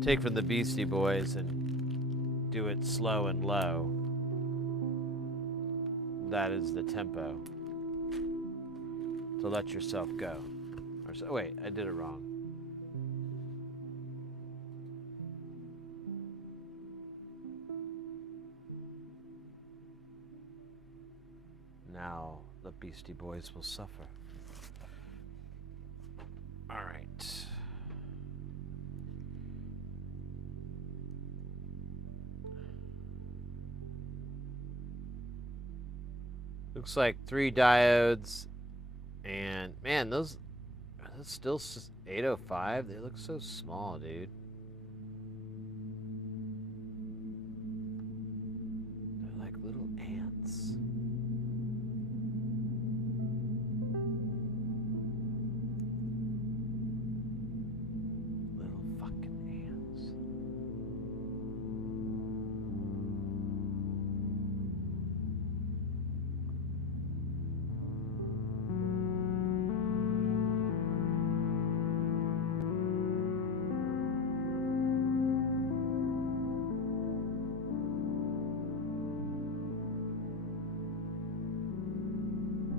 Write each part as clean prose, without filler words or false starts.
take from the Beastie Boys and do it slow and low. That is the tempo. To let yourself go. Or so, wait, I did it wrong. Now the Beastie Boys will suffer. All right. Looks like 3 diodes, and man, those are those still 805? They look so small, dude. They're like little ants. Little fucking ants.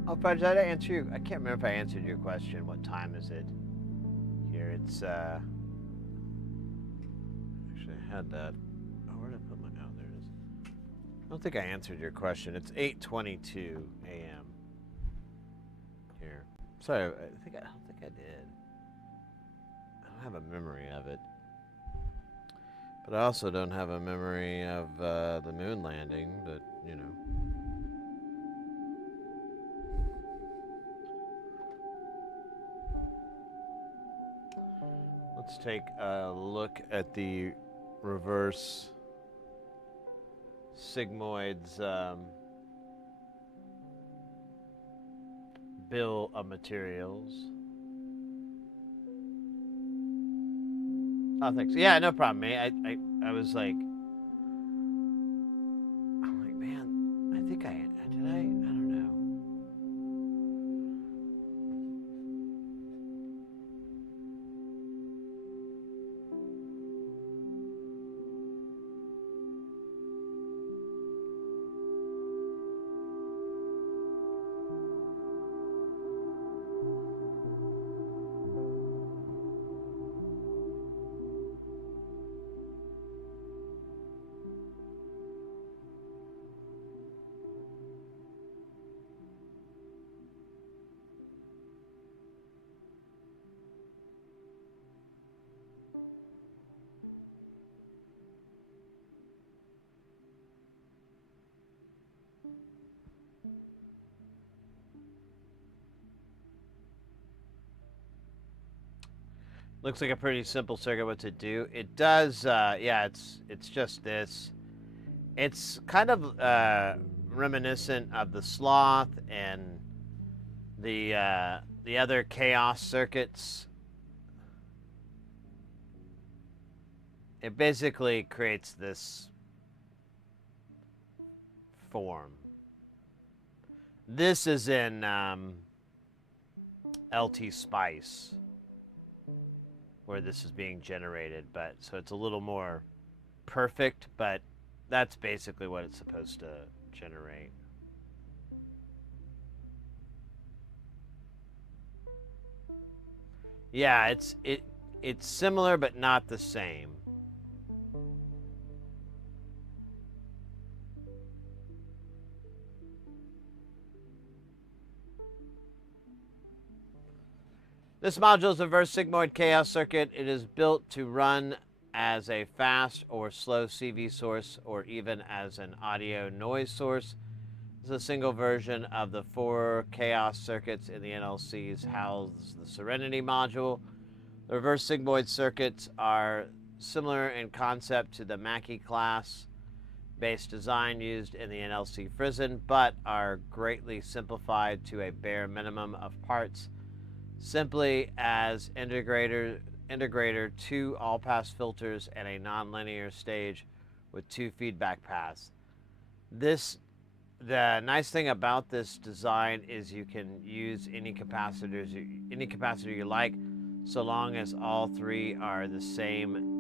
Oh, Fudge, did I answer you? I can't remember if I answered your question. What time is it here? It's, actually, I had that. Oh, where did I put my, oh, there it is. I don't think I answered your question. It's 8:22 a.m. here. Sorry, I don't think I did. I don't have a memory of it. But I also don't have a memory of the moon landing, but, you know. Let's take a look at the Reverse Sigmoid's bill of materials. Oh, thanks. Yeah, no problem, mate. I was like, I'm like, man, I think I don't know. Looks like a pretty simple circuit what to do. It does, yeah, it's just this. It's kind of reminiscent of the sloth and the other chaos circuits. It basically creates this form. This is in LT Spice, where this is being generated, but so it's a little more perfect, but that's basically what it's supposed to generate. Yeah, it's similar but not the same. This module is a reverse sigmoid chaos circuit. It is built to run as a fast or slow CV source or even as an audio noise source. This is a single version of the 4 chaos circuits in the NLCs house the Serenity module. The reverse sigmoid circuits are similar in concept to the Mackie class based design used in the NLC Frizen, but are greatly simplified to a bare minimum of parts, simply as integrator, 2 all-pass filters, and a nonlinear stage with 2 feedback paths. The nice thing about this design is you can use any capacitor you like, so long as all 3 are the same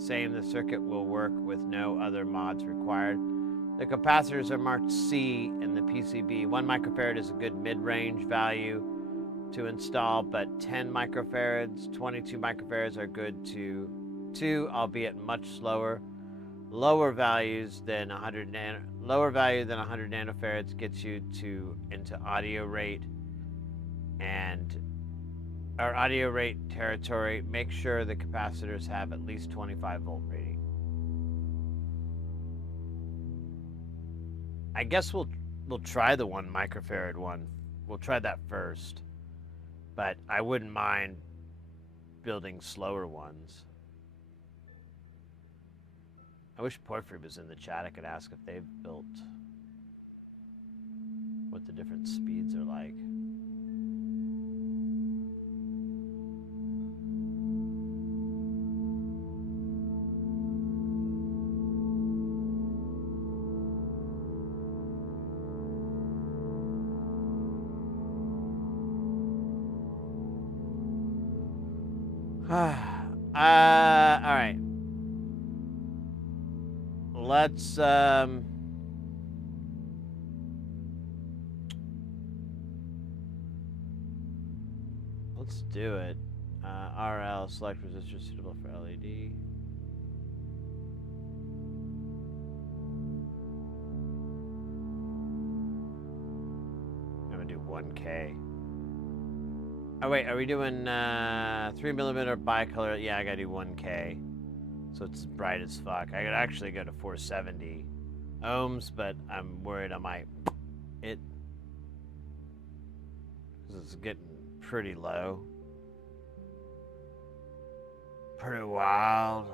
saying the circuit will work with no other mods required. The capacitors are marked C in the PCB. 1 microfarad is a good mid-range value to install, but 10 microfarads, 22 microfarads are good to, albeit much slower. Lower value than 100 nanofarads gets you into audio rate and our audio rate territory. Make sure the capacitors have at least 25 volt rating. I guess we'll try the 1 microfarad one. We'll try that first, but I wouldn't mind building slower ones. I wish Porphyry was in the chat. I could ask if they've built what the different speeds are like. All right. Let's do it. RL, select resistor suitable for LED. I'm gonna do 1K. Oh wait, are we doing 3mm bicolor? Yeah, I gotta do 1K. So it's bright as fuck. I could actually go to 470 ohms, but I'm worried I might because it's getting pretty low. Pretty wild.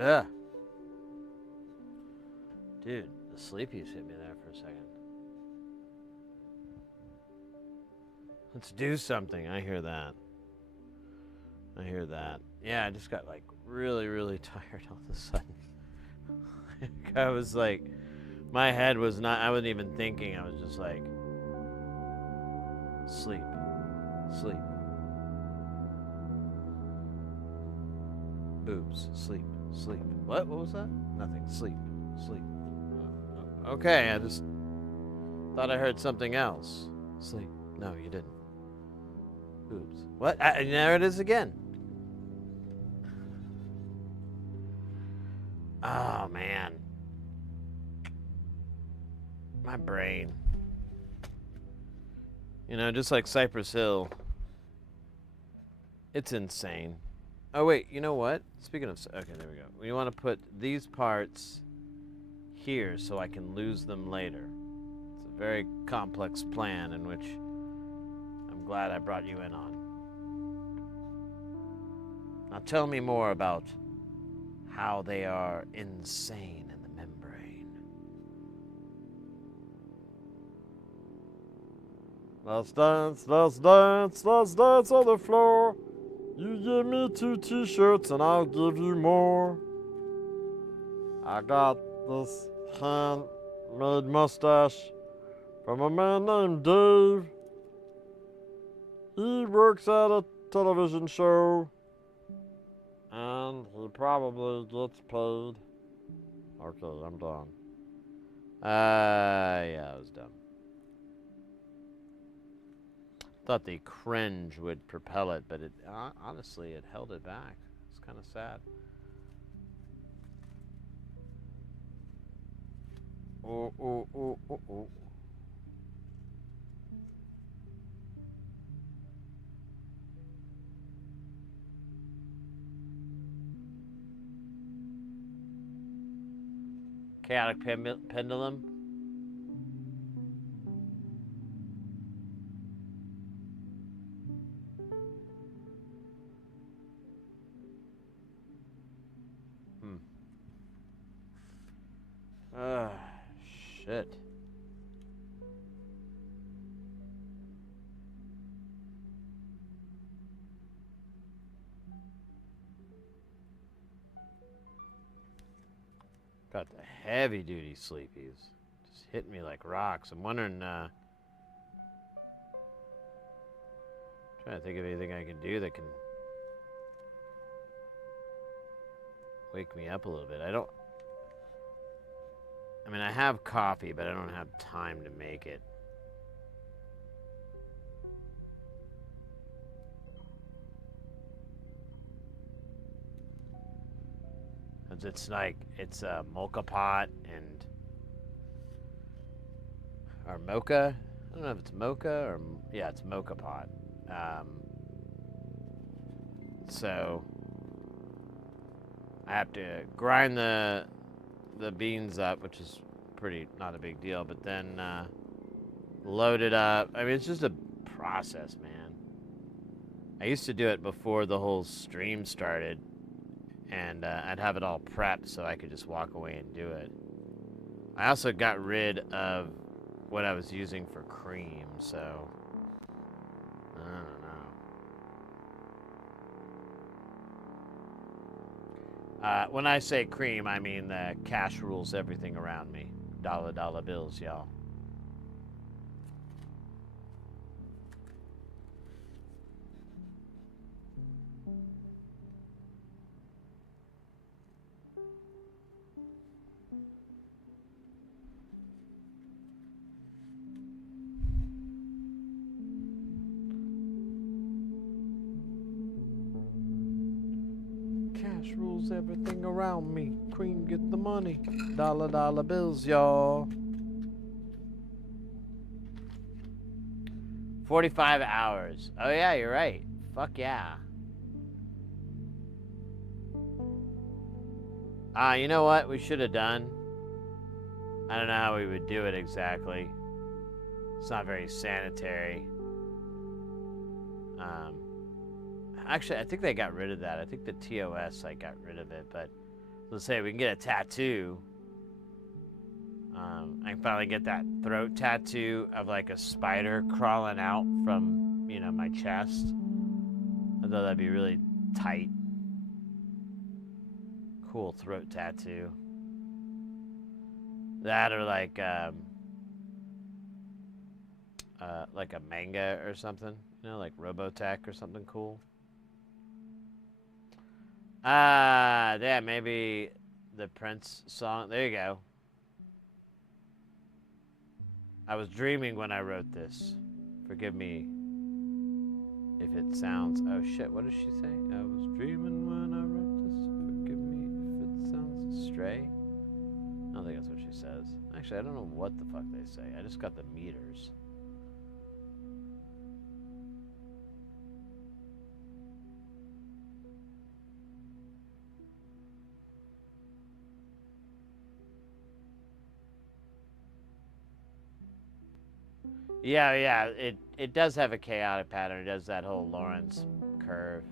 Ugh. Dude, the sleepies hit me there for a second. Let's do something. I hear that. I hear that. Yeah, I just got like really, really tired all of a sudden. I was like, my head was not, I wasn't even thinking. I was just like, sleep, sleep. Boobs, sleep, sleep. What was that? Nothing. Sleep, sleep. Okay, I just thought I heard something else. Sleep. No, you didn't. Boobs. What? There it is again. Oh, man. My brain. You know, just like Cypress Hill. It's insane. Oh, wait, you know what? Speaking of... Okay, there we go. We want to put these parts here so I can lose them later. It's a very complex plan in which I'm glad I brought you in on. Now tell me more about how they are insane in the membrane. Let's dance, let's dance, let's dance on the floor. You give me 2 t-shirts and I'll give you more. I got this handmade mustache from a man named Dave. He works at a television show and he probably gets paid. Okay, I'm done. Yeah, I was dumb. Thought the cringe would propel it, but it honestly, it held it back. It's kind of sad. Oh, oh, oh, oh, oh. Chaotic pendulum. Shit. Got the heavy duty sleepies. Just hitting me like rocks. I'm wondering, trying to think of anything I can do that can wake me up a little bit. I mean, I have coffee, but I don't have time to make it. It's like, it's a mocha pot and, or mocha. I don't know if it's mocha or, yeah, it's mocha pot. So I have to grind the beans up, which is not a big deal, but then load it up. I mean, it's just a process, man. I used to do it before the whole stream started, and I'd have it all prepped so I could just walk away and do it. I also got rid of what I was using for cream, so I don't know. When I say cream, I mean the cash rules everything around me. Dollar bills, y'all. Cash rules everything around me. Cream get the money. Dollar bills, y'all. 45 hours. Oh yeah, you're right. Fuck yeah. You know what we should have done? I don't know how we would do it exactly. It's not very sanitary. Actually, I think they got rid of that. I think the TOS got rid of it. But let's say we can get a tattoo. I can finally get that throat tattoo of like a spider crawling out from, my chest. I thought that'd be really tight. Cool throat tattoo. That or like a manga or something, like Robotech or something cool. Yeah, maybe the Prince song. There you go. I was dreaming when I wrote this. Forgive me if it sounds... Oh, shit, what does she say? I was dreaming when I wrote this. Forgive me if it sounds stray. I don't think that's what she says. Actually, I don't know what the fuck they say. I just got the meters. Yeah, it does have a chaotic pattern. It does that whole Lorentz curve.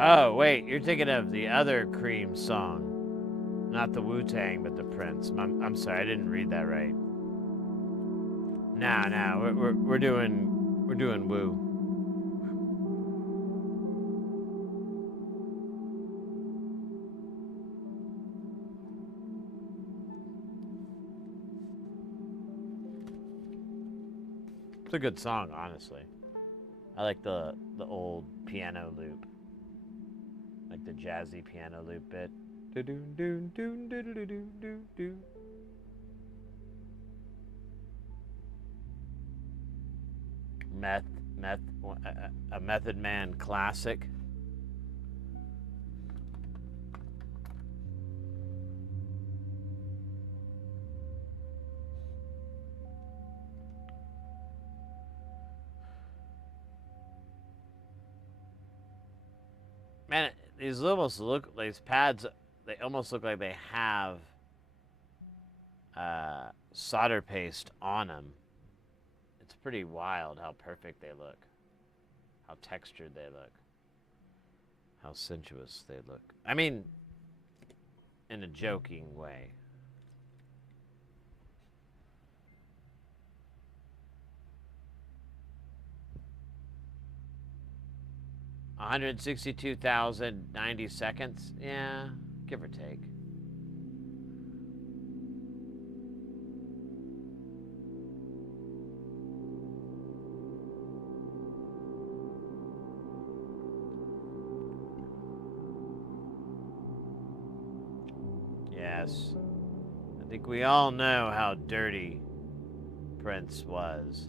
Oh, wait, you're thinking of the other Cream song. Not the Wu-Tang, but the Prince. I'm sorry, I didn't read that right. No, we're doing Wu. It's a good song, honestly. I like the old piano loop. Like the jazzy piano loop bit. a Method Man classic. Man, these pads, they almost look like they have solder paste on them. It's pretty wild how perfect they look, how textured they look, how sensuous they look. I mean, in a joking way. $162,090 seconds. Yeah, give or take. Yes. I think we all know how dirty Prince was.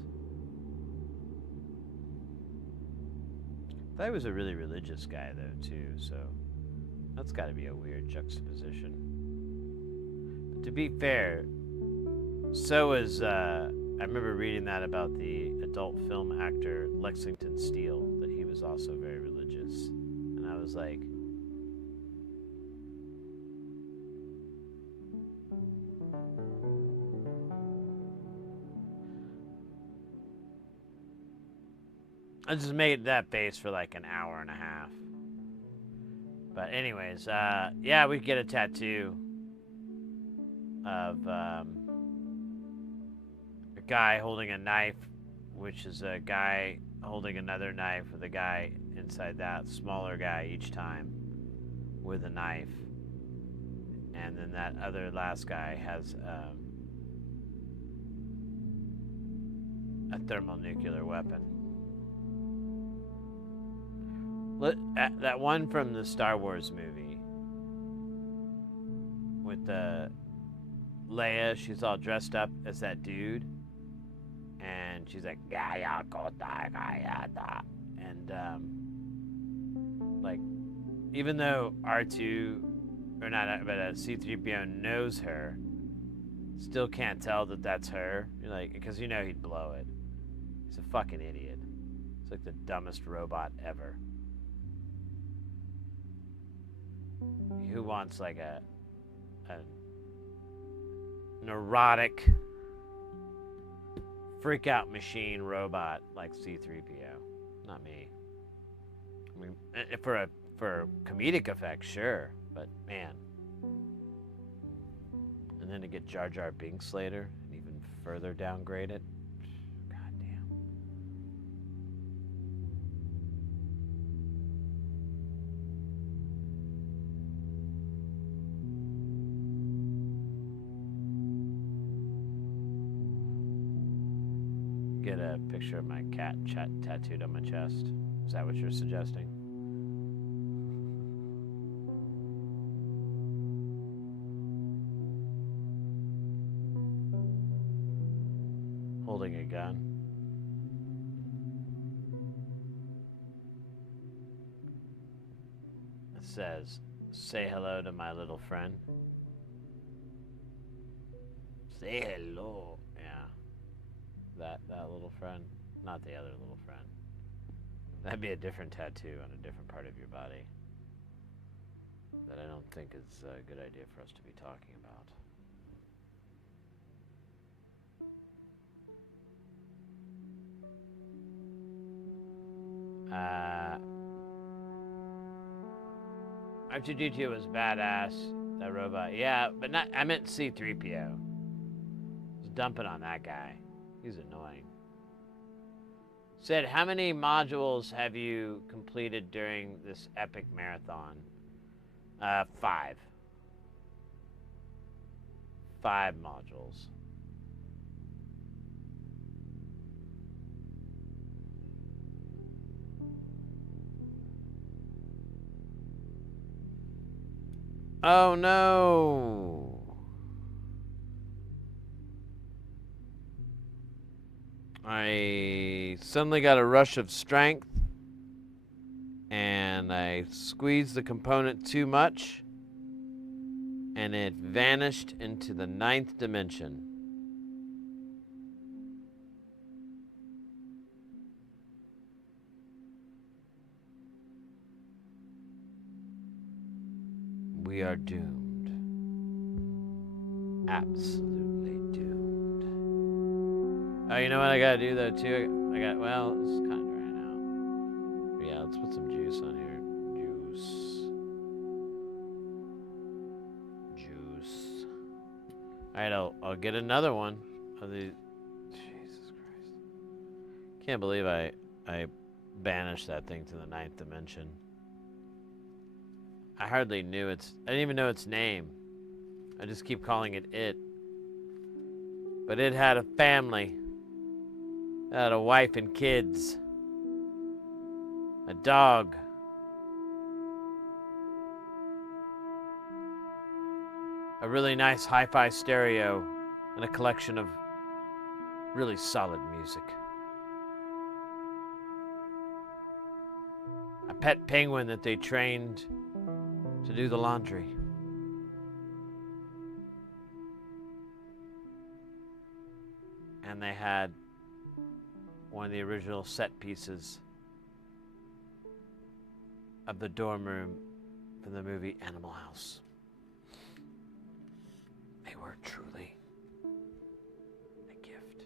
I thought he was a really religious guy, though, too, so that's got to be a weird juxtaposition. But to be fair, so is, I remember reading that about the adult film actor Lexington Steele, that he was also very religious. And I was like, I just made that face for like an hour and a half. But anyways, yeah, we could get a tattoo of a guy holding a knife, which is a guy holding another knife with a guy inside that, smaller guy each time with a knife. And then that other last guy has a thermonuclear weapon. That one from the Star Wars movie with the Leia, she's all dressed up as that dude, and she's like, and like, even though R2 or not, but C-3PO knows her, still can't tell that that's her. You're like, because you know he'd blow it. He's a fucking idiot. It's like the dumbest robot ever. Who wants like a neurotic freak out machine robot like C-3PO? Not me. I mean, for comedic effect, sure, but man. And then to get Jar Jar Binks later and even further downgrade it. Get a picture of my cat tattooed on my chest. Is that what you're suggesting? Holding a gun. It says, "Say hello to my little friend." Say hello. That little friend, not the other little friend. That'd be a different tattoo on a different part of your body that I don't think is a good idea for us to be talking about. R2-D2 was badass, that robot. Yeah, but not, I meant C-3PO. I was dumping on that guy. He's annoying. Said, how many modules have you completed during this epic marathon? 5. 5 modules. Oh no. I suddenly got a rush of strength, and I squeezed the component too much, and it vanished into the 9th dimension. We are doomed. Absolutely doomed. Oh, you know what I gotta do though too? Well, it's kind of drying out. Yeah, let's put some juice on here. Juice. Alright, I'll get another one of these. Jesus Christ. Can't believe I banished that thing to the 9th dimension. I hardly knew I didn't even know its name. I just keep calling it. But it had a family. It had a wife and kids. A dog. A really nice hi-fi stereo. And a collection of really solid music. A pet penguin that they trained to do the laundry. And they had one of the original set pieces of the dorm room from the movie Animal House. They were truly a gift.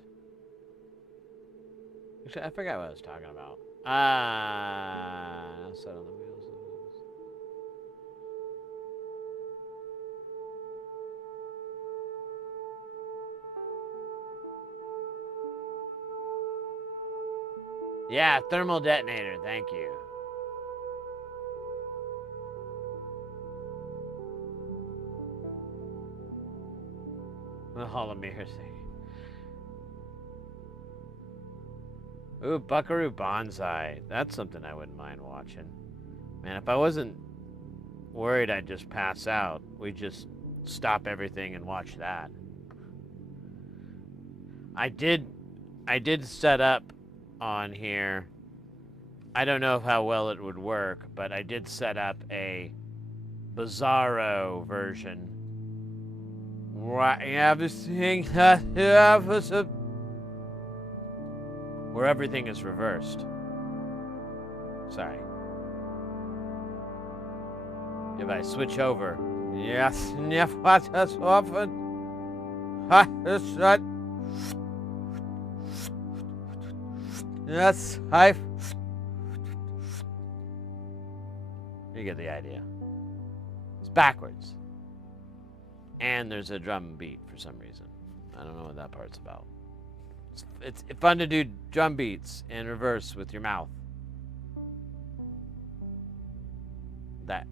Actually, I forgot what I was talking about. Set on the wheels. Yeah, thermal detonator, thank you. The Hall of Mirrors. Ooh, Buckaroo Banzai. That's something I wouldn't mind watching. Man, if I wasn't worried I'd just pass out, we'd just stop everything and watch that. I did set up on here. I don't know how well it would work, but I did set up a Bizarro version. Where everything is reversed. Sorry. If I switch over. Yes, what has often. Yes, you get the idea. It's backwards. And there's a drum beat for some reason. I don't know what that part's about. It's fun to do drum beats in reverse with your mouth. That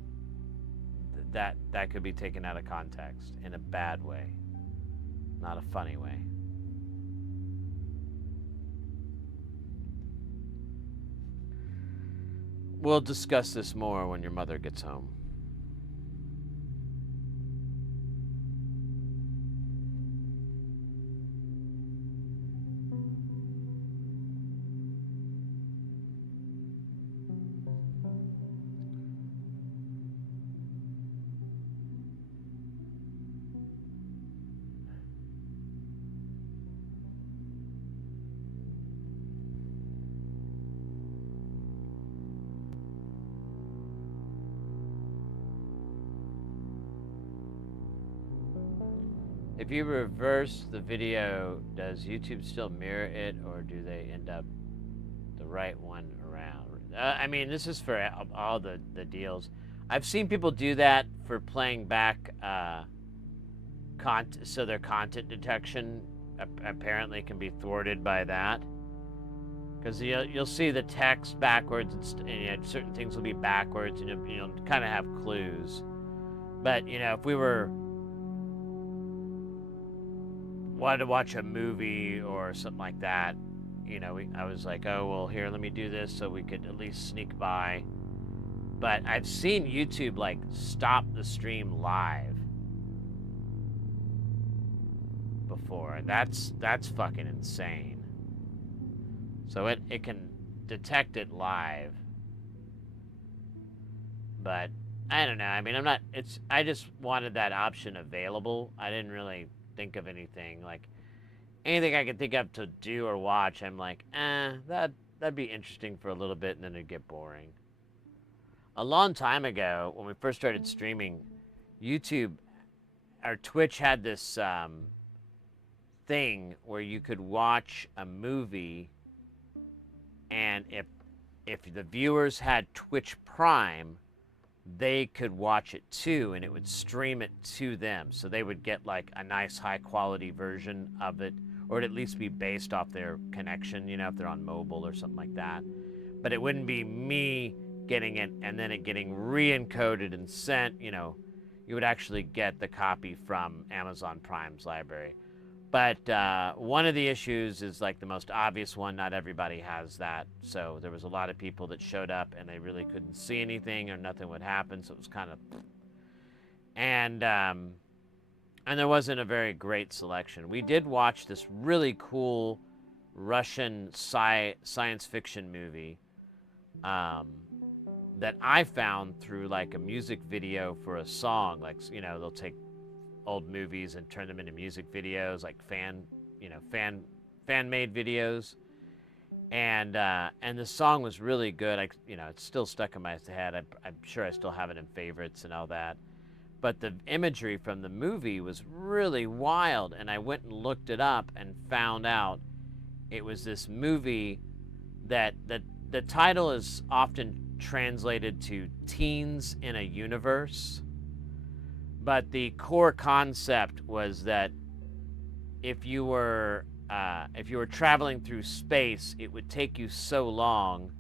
could be taken out of context in a bad way, not a funny way. We'll discuss this more when your mother gets home. If you reverse the video, does YouTube still mirror it, or do they end up the right one around? I mean, this is for all the deals. I've seen people do that for playing back so their content detection apparently can be thwarted by that. Because you'll see the text backwards, and certain things will be backwards, and you'll kind of have clues. But if we wanted to watch a movie or something like that, I was like, oh, well, here, let me do this so we could at least sneak by. But I've seen YouTube, stop the stream live before, and that's fucking insane. So it can detect it live. But I don't know. I mean, I just wanted that option available. I didn't really think of anything like anything I could think of to do or watch. I'm like, that'd be interesting for a little bit, and then it'd get boring. A long time ago, when we first started streaming, YouTube or Twitch had this thing where you could watch a movie, and if the viewers had Twitch Prime, they could watch it too, and it would stream it to them, so they would get like a nice high quality version of it, or it'd at least be based off their connection, you know, if they're on mobile or something like that. But it wouldn't be me getting it and then it getting re-encoded and sent, you know. You would actually get the copy from Amazon Prime's library. But one of the issues is like the most obvious one. Not everybody has that. So there was a lot of people that showed up and they really couldn't see anything or nothing would happen. So it was kind of, and there wasn't a very great selection. We did watch this really cool Russian science fiction movie that I found through like a music video for a song. Like, you know, they'll take old movies and turn them into music videos, like fan made videos, and the song was really good. It's still stuck in my head. I'm sure I still have it in favorites and all that. But the imagery from the movie was really wild, and I went and looked it up and found out it was this movie that the title is often translated to Teens in a Universe. But the core concept was that if you were traveling through space, it would take you so long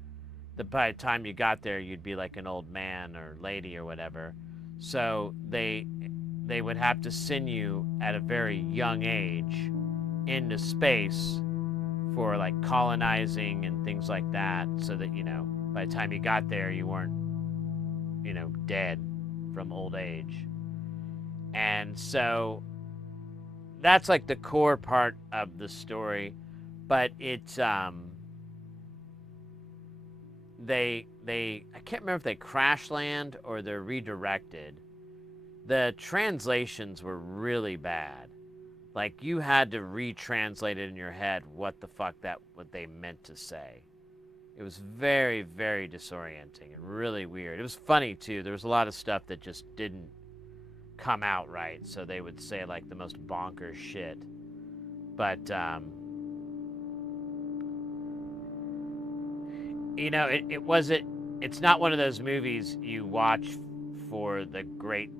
that by the time you got there, you'd be like an old man or lady or whatever. So they would have to send you at a very young age into space for like colonizing and things like that, so that, you know, by the time you got there, you weren't, you know, dead from old age. And so that's like the core part of the story, but it's they I can't remember if they crash land or they're redirected. The translations were really bad. Like, you had to retranslate it in your head what they meant to say. It was very, very disorienting and really weird. It was funny too. There was a lot of stuff that just didn't come out right, so they would say like the most bonkers shit. But you know, it's not one of those movies you watch for the great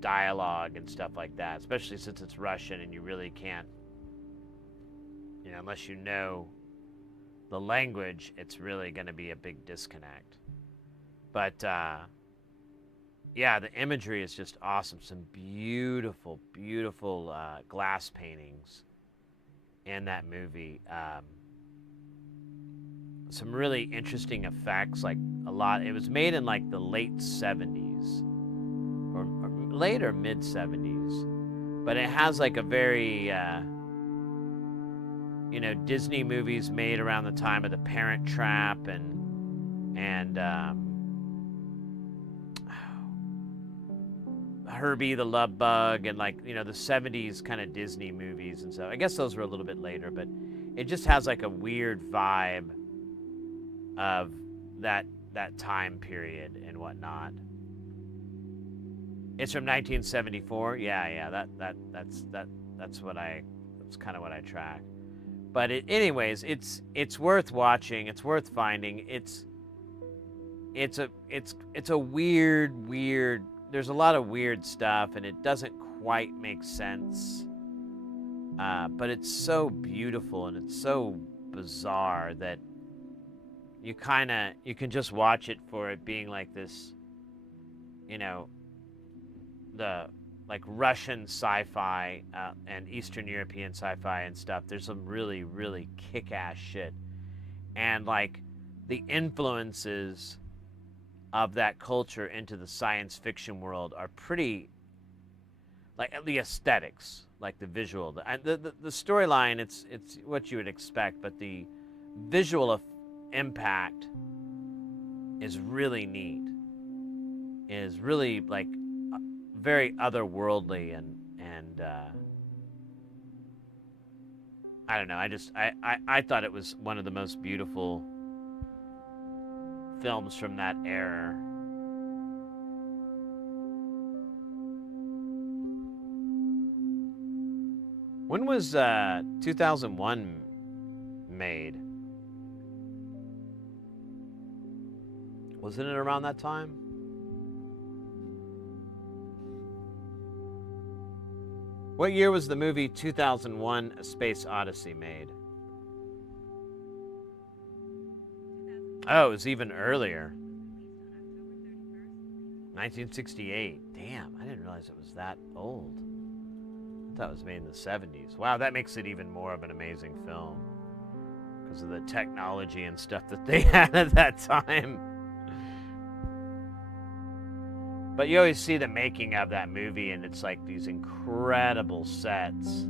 dialogue and stuff like that, especially since it's Russian and you really can't, you know, unless you know the language, it's really going to be a big disconnect. But yeah, the imagery is just awesome. Some beautiful, beautiful glass paintings in that movie. Some really interesting effects, like a lot. It was made in like the late 70s or late or mid 70s, but it has like a very you know, Disney movies made around the time of The Parent Trap and Herbie the Love Bug, and like, you know, the 70s kind of Disney movies. And so I guess those were a little bit later, but it just has like a weird vibe of that time period and whatnot. It's from 1974. Yeah, that's kind of what I track. But anyways, it's worth watching. It's worth finding. It's a weird. There's a lot of weird stuff, and it doesn't quite make sense. But it's so beautiful and it's so bizarre that you can just watch it for it being like this, you know, the like Russian sci-fi and Eastern European sci-fi and stuff. There's some really, really kick-ass shit, and like the influences of that culture into the science fiction world are pretty, like the aesthetics, like the visual, the storyline. It's what you would expect, but the visual impact is really neat. Is really like very otherworldly and I don't know. I thought it was one of the most beautiful films from that era. When was 2001 made? Wasn't it around that time? What year was the movie 2001: A Space Odyssey made? Oh, it was even earlier. 1968. Damn, I didn't realize it was that old. I thought it was made in the 70s. Wow, that makes it even more of an amazing film because of the technology and stuff that they had at that time. But you always see the making of that movie, and it's like these incredible sets.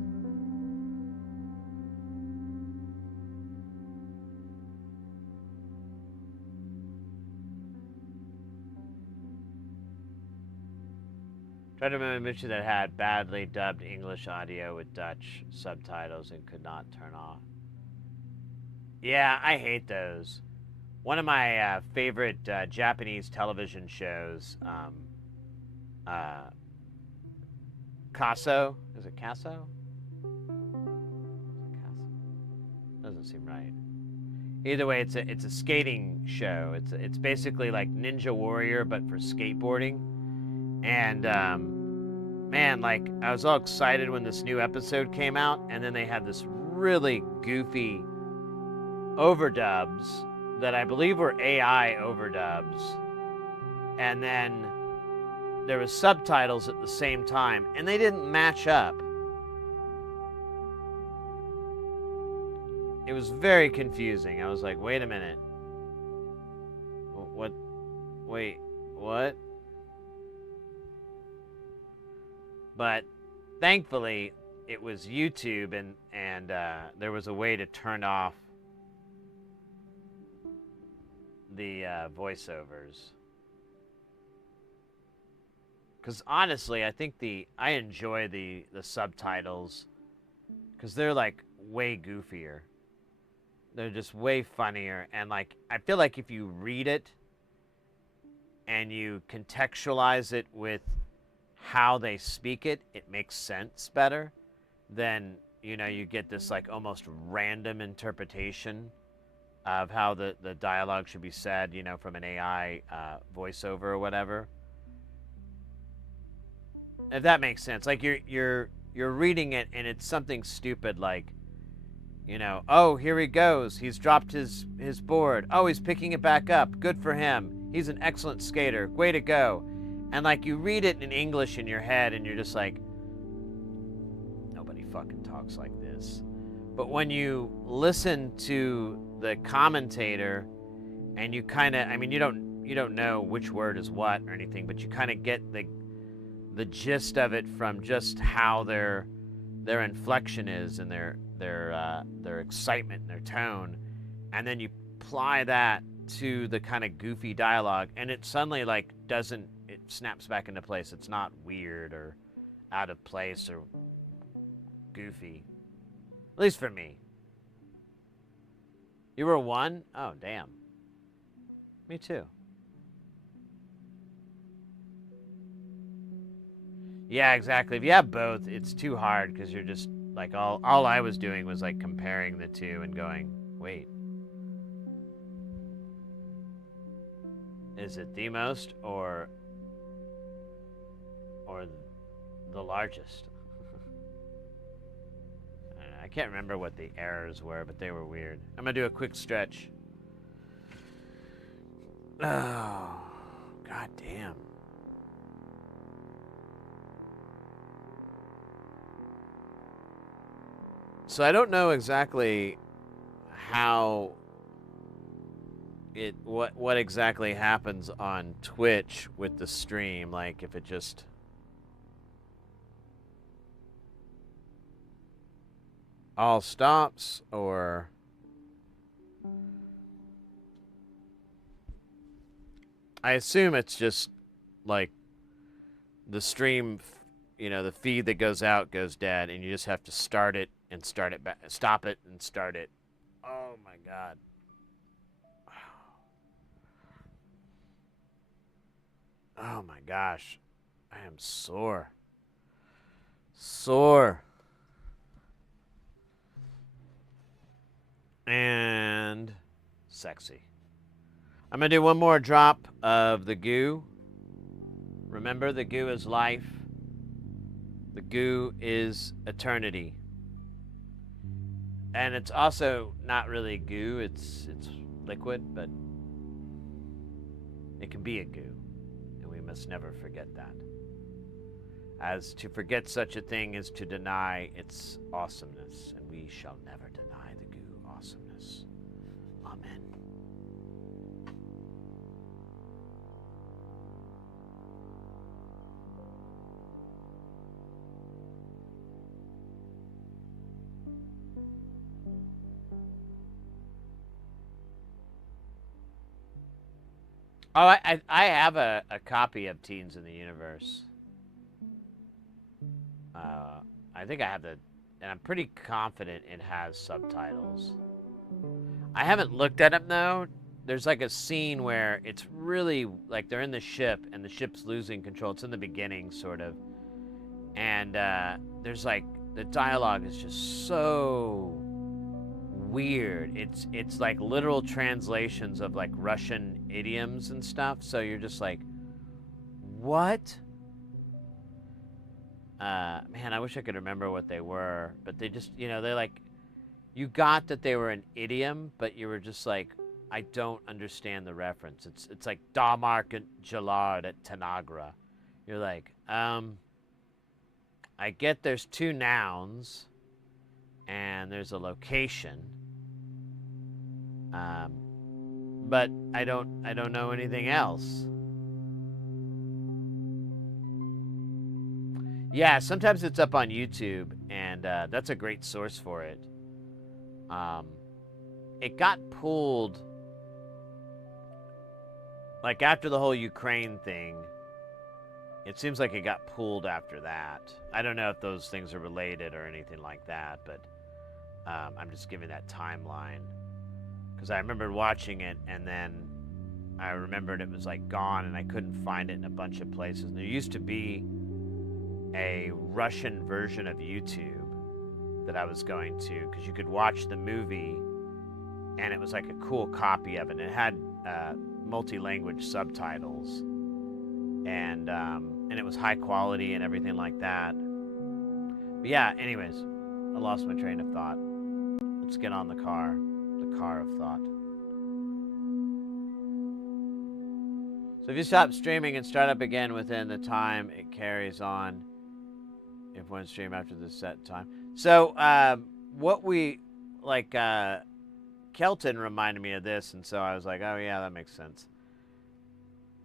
Tried to remember a movie that had badly dubbed English audio with Dutch subtitles and could not turn off. Yeah, I hate those. One of my favorite Japanese television shows, Kaso. Is it Kaso? Doesn't seem right. Either way, it's a skating show. It's basically like Ninja Warrior, but for skateboarding. And man, like I was all excited when this new episode came out, and then they had this really goofy overdubs that I believe were AI overdubs, and then there was subtitles at the same time, and they didn't match up. It was very confusing. I was like, wait a minute. What? Wait, what? But thankfully, it was YouTube, and there was a way to turn off the voiceovers. Because honestly, I think I enjoy the subtitles because they're like way goofier. They're just way funnier, and like I feel like if you read it and you contextualize it with how they speak it, it makes sense better than, you know, you get this like almost random interpretation of how the dialogue should be said, you know, from an AI voiceover or whatever. If that makes sense. Like you're reading it and it's something stupid like, you know, oh, here he goes. He's dropped his board. Oh, he's picking it back up. Good for him. He's an excellent skater. Way to go. And like you read it in English in your head and you're just like, nobody fucking talks like this. But when you listen to the commentator and you kind of, I mean, you don't know which word is what or anything, but you kind of get the gist of it from just how their inflection is and their excitement and their tone, and then you apply that to the kind of goofy dialogue, and it suddenly like it snaps back into place. It's not weird or out of place or goofy, at least for me. You were one? Oh, damn. Me too. Yeah, exactly. If you have both, it's too hard because you're just like all I was doing was like comparing the two and going, wait, is it the most or the largest? I can't remember what the errors were, but they were weird. I'm gonna do a quick stretch. Oh, god damn. So I don't know exactly how what exactly happens on Twitch with the stream, like if it just all stops or I assume it's just like the stream, you know, the feed that goes out goes dead, and you just have to start it and start it back, stop it and start it. Oh my God. Oh my gosh. I am sore. Sore. And sexy. I'm going to do one more drop of the goo. Remember, the goo is life. The goo is eternity. And it's also not really goo, it's liquid, but it can be a goo. And we must never forget that. As to forget such a thing is to deny its awesomeness, and we shall never deny the goo awesomeness. Amen. Oh, I have a copy of Teens in the Universe. I think I have the, and I'm pretty confident it has subtitles. I haven't looked at them though. There's like a scene where it's really like they're in the ship and the ship's losing control. It's in the beginning, sort of, and there's like the dialogue is just so weird. It's like literal translations of like Russian idioms and stuff. So you're just like, what? Man, I wish I could remember what they were, but they just, you know, they're like, you got that they were an idiom, but you were just like, I don't understand the reference. It's like Damark and Jalard at Tanagra. You're like, I get there's two nouns, and there's a location, but I don't know anything else. Yeah, sometimes it's up on YouTube, and that's a great source for it. It got pulled, like after the whole Ukraine thing, it seems like it got pulled after that. I don't know if those things are related or anything like that, but I'm just giving that timeline. Because I remember watching it, and then I remembered it was like gone, and I couldn't find it in a bunch of places. And there used to be a Russian version of YouTube that I was going to, because you could watch the movie, and it was like a cool copy of it. And it had multi-language subtitles, and it was high quality and everything like that. But yeah, anyways, I lost my train of thought. Let's get on the car of thought. So if you stop streaming and start up again within the time it carries on, if one stream after the set time. So what we, like, Kelton reminded me of this, and so I was like, oh yeah, that makes sense.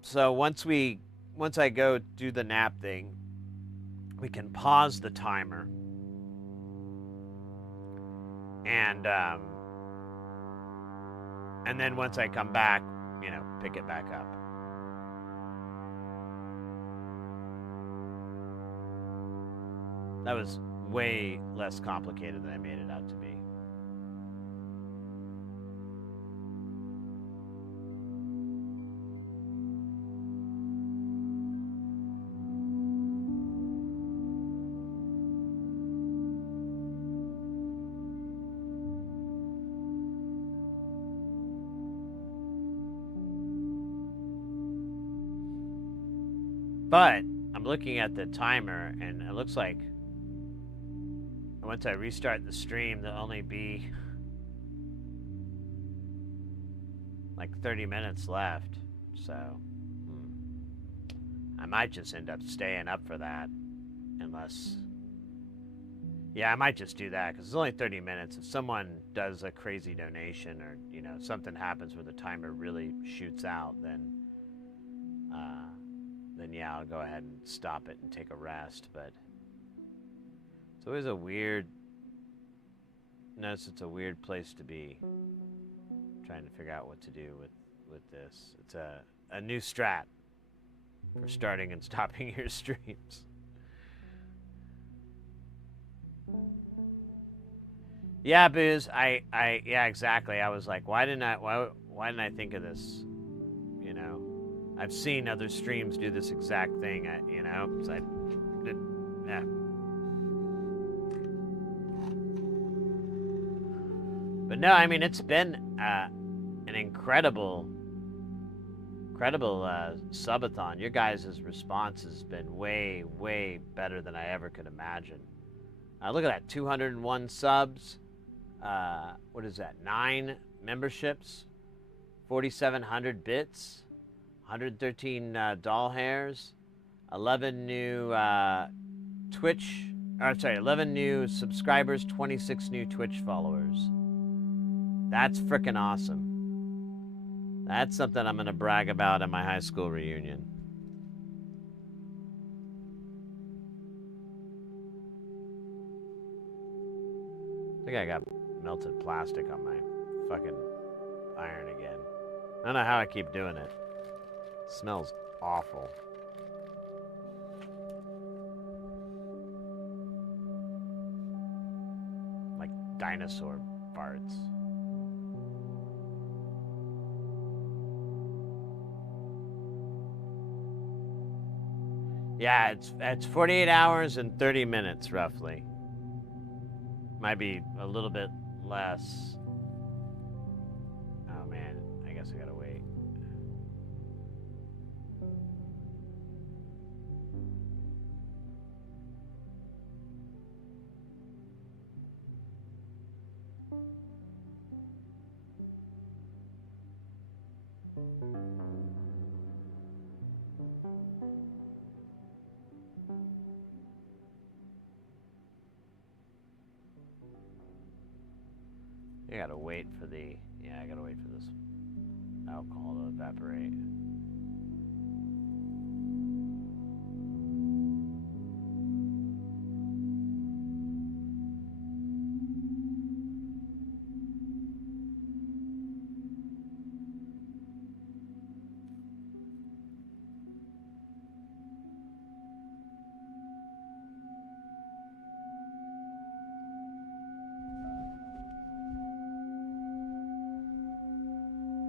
So once I go do the nap thing, we can pause the timer, and then once I come back, you know, pick it back up. That was way less complicated than I made it out to be. But I'm looking at the timer, and it looks like once I restart the stream, there'll only be like 30 minutes left. So I might just end up staying up for that, unless, yeah, I might just do that, because it's only 30 minutes. If someone does a crazy donation, or, you know, something happens where the timer really shoots out, then yeah, I'll go ahead and stop it and take a rest. But it's always a weird, notice it's a weird place to be, trying to figure out what to do with with this. It's a new strat for starting and stopping your streams. Yeah, Booze. Yeah, exactly. I was like, why didn't I think of this? You know, I've seen other streams do this exact thing. You know, so I did, yeah. But no, I mean, it's been an incredible subathon. Your guys' response has been way, way better than I ever could imagine. Look at that, 201 subs. What is that? 9 memberships, 4,700 bits, 113 doll hairs, 11 new 11 new subscribers, 26 new Twitch followers. That's freaking awesome. That's something I'm going to brag about at my high school reunion. I think I got melted plastic on my fucking iron again. I don't know how I keep doing it. It smells awful. Like dinosaur farts. Yeah, it's 48 hours and 30 minutes roughly. Might be a little bit less. Oh man, I guess I gotta wait. I gotta wait for I gotta wait for this alcohol to evaporate.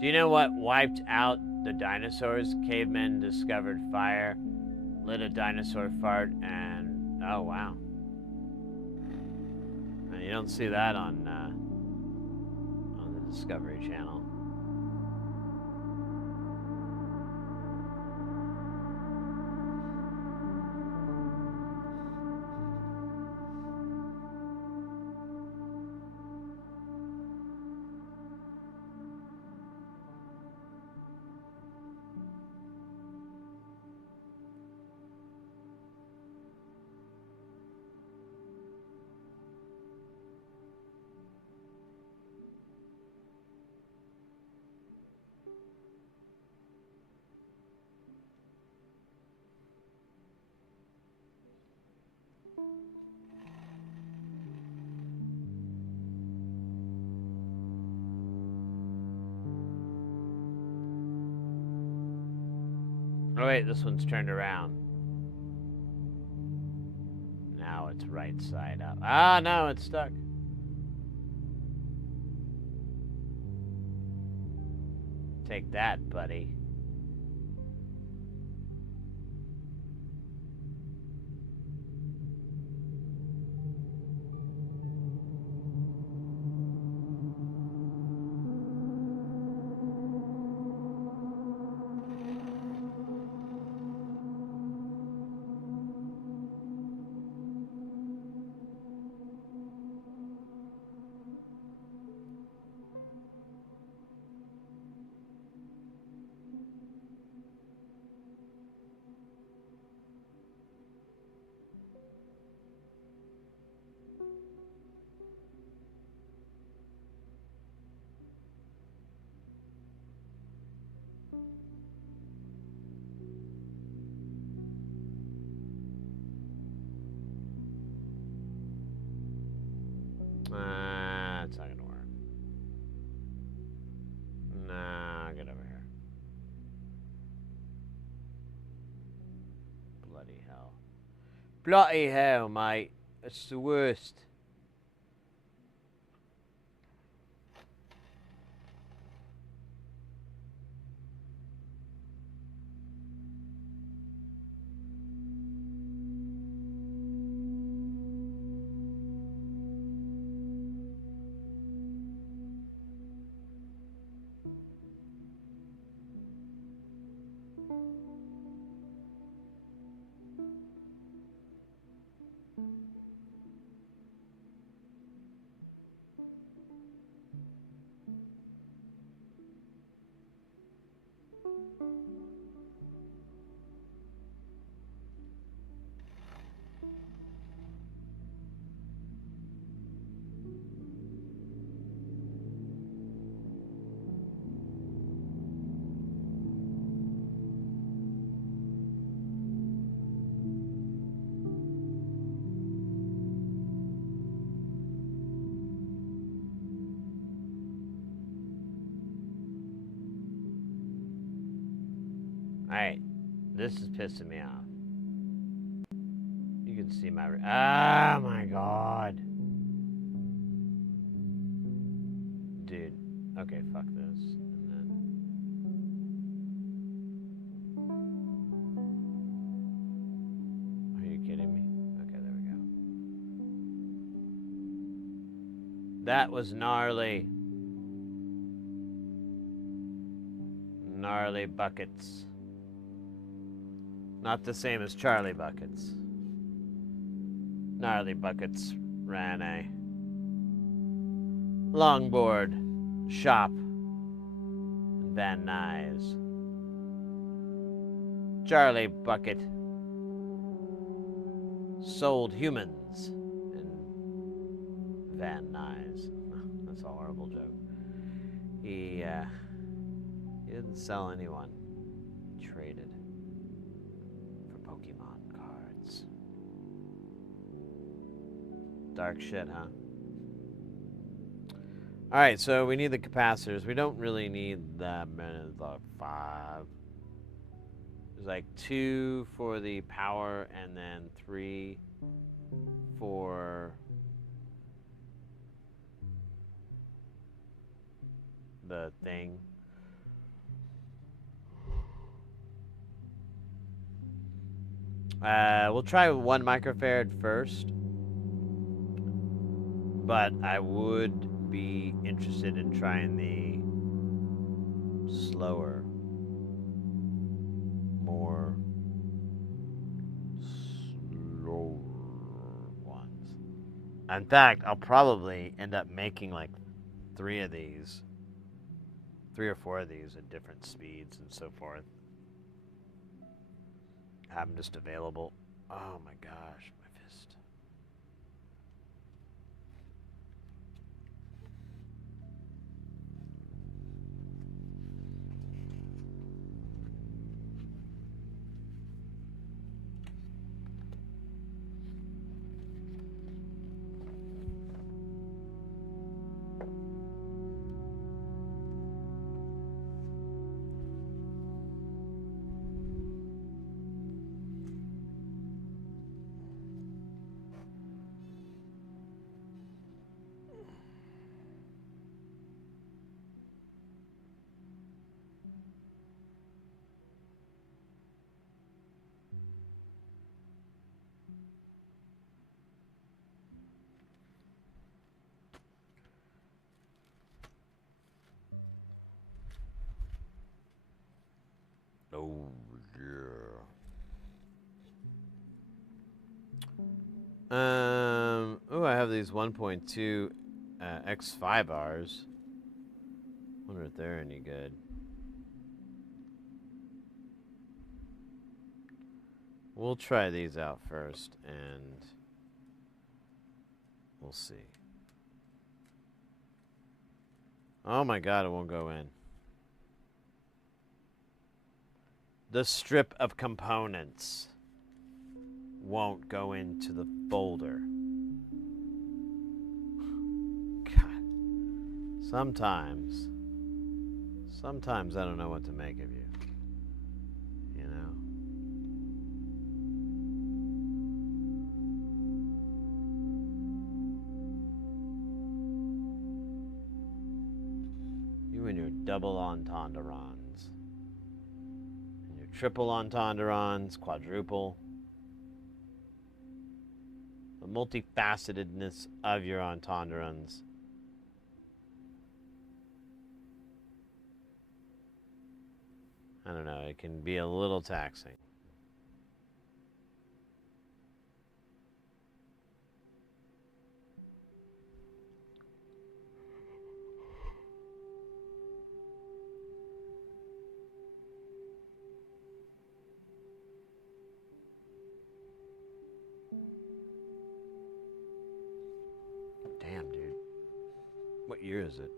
Do you know what wiped out the dinosaurs? Cavemen discovered fire, lit a dinosaur fart, and oh wow. And you don't see that on the Discovery Channel. Oh wait, this one's turned around. Now it's right side up. Ah, no, it's stuck. Take that, buddy. bloody hell. Bloody hell, mate. It's the worst. Alright, this is pissing me off. You can see my... Oh my god. Dude. Okay, fuck this. And then... Are you kidding me? Okay, there we go. That was gnarly. Gnarly buckets. Not the same as Charlie buckets. Gnarly buckets ran a longboard shop in Van Nuys. Charlie bucket sold humans in Van Nuys. That's a horrible joke. He didn't sell anyone. He traded for Pokemon cards. Dark shit, huh? Alright, so we need the capacitors. We don't really need that many. Like 5. There's like 2 for the power and then 3 for the thing. We'll try 1 microfarad first, but I would be interested in trying the slower, more slower ones. In fact, I'll probably end up making like 3 of these, 3 or 4 of these at different speeds and so forth. Have them just available. Oh my gosh, my fist. Oh, yeah. Oh, I have these 1.2 X5Rs. Wonder if they're any good. We'll try these out first, and we'll see. Oh my god, it won't go in. The strip of components won't go into the folder. God. Sometimes I don't know what to make of you. You know? double entendrons. And your triple entendrons, quadruple. The multifacetedness of your entendrons. I don't know, it can be a little taxing. Damn, dude. What year is it?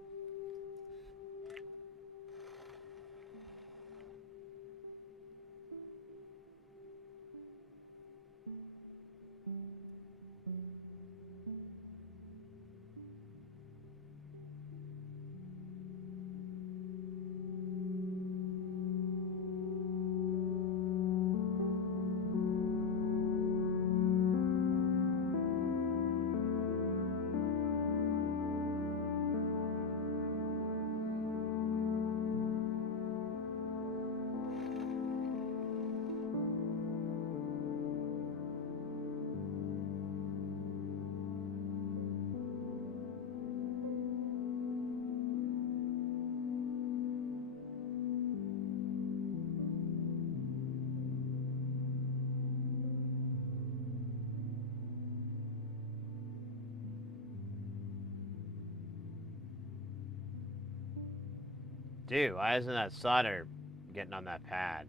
Dude, why isn't that solder getting on that pad?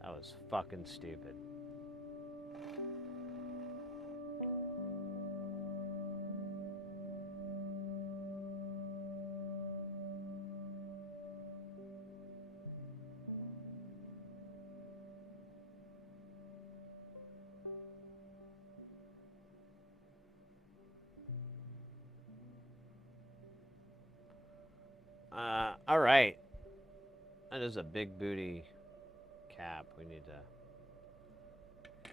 That was fucking stupid. All right. That is a big booty cap. We need to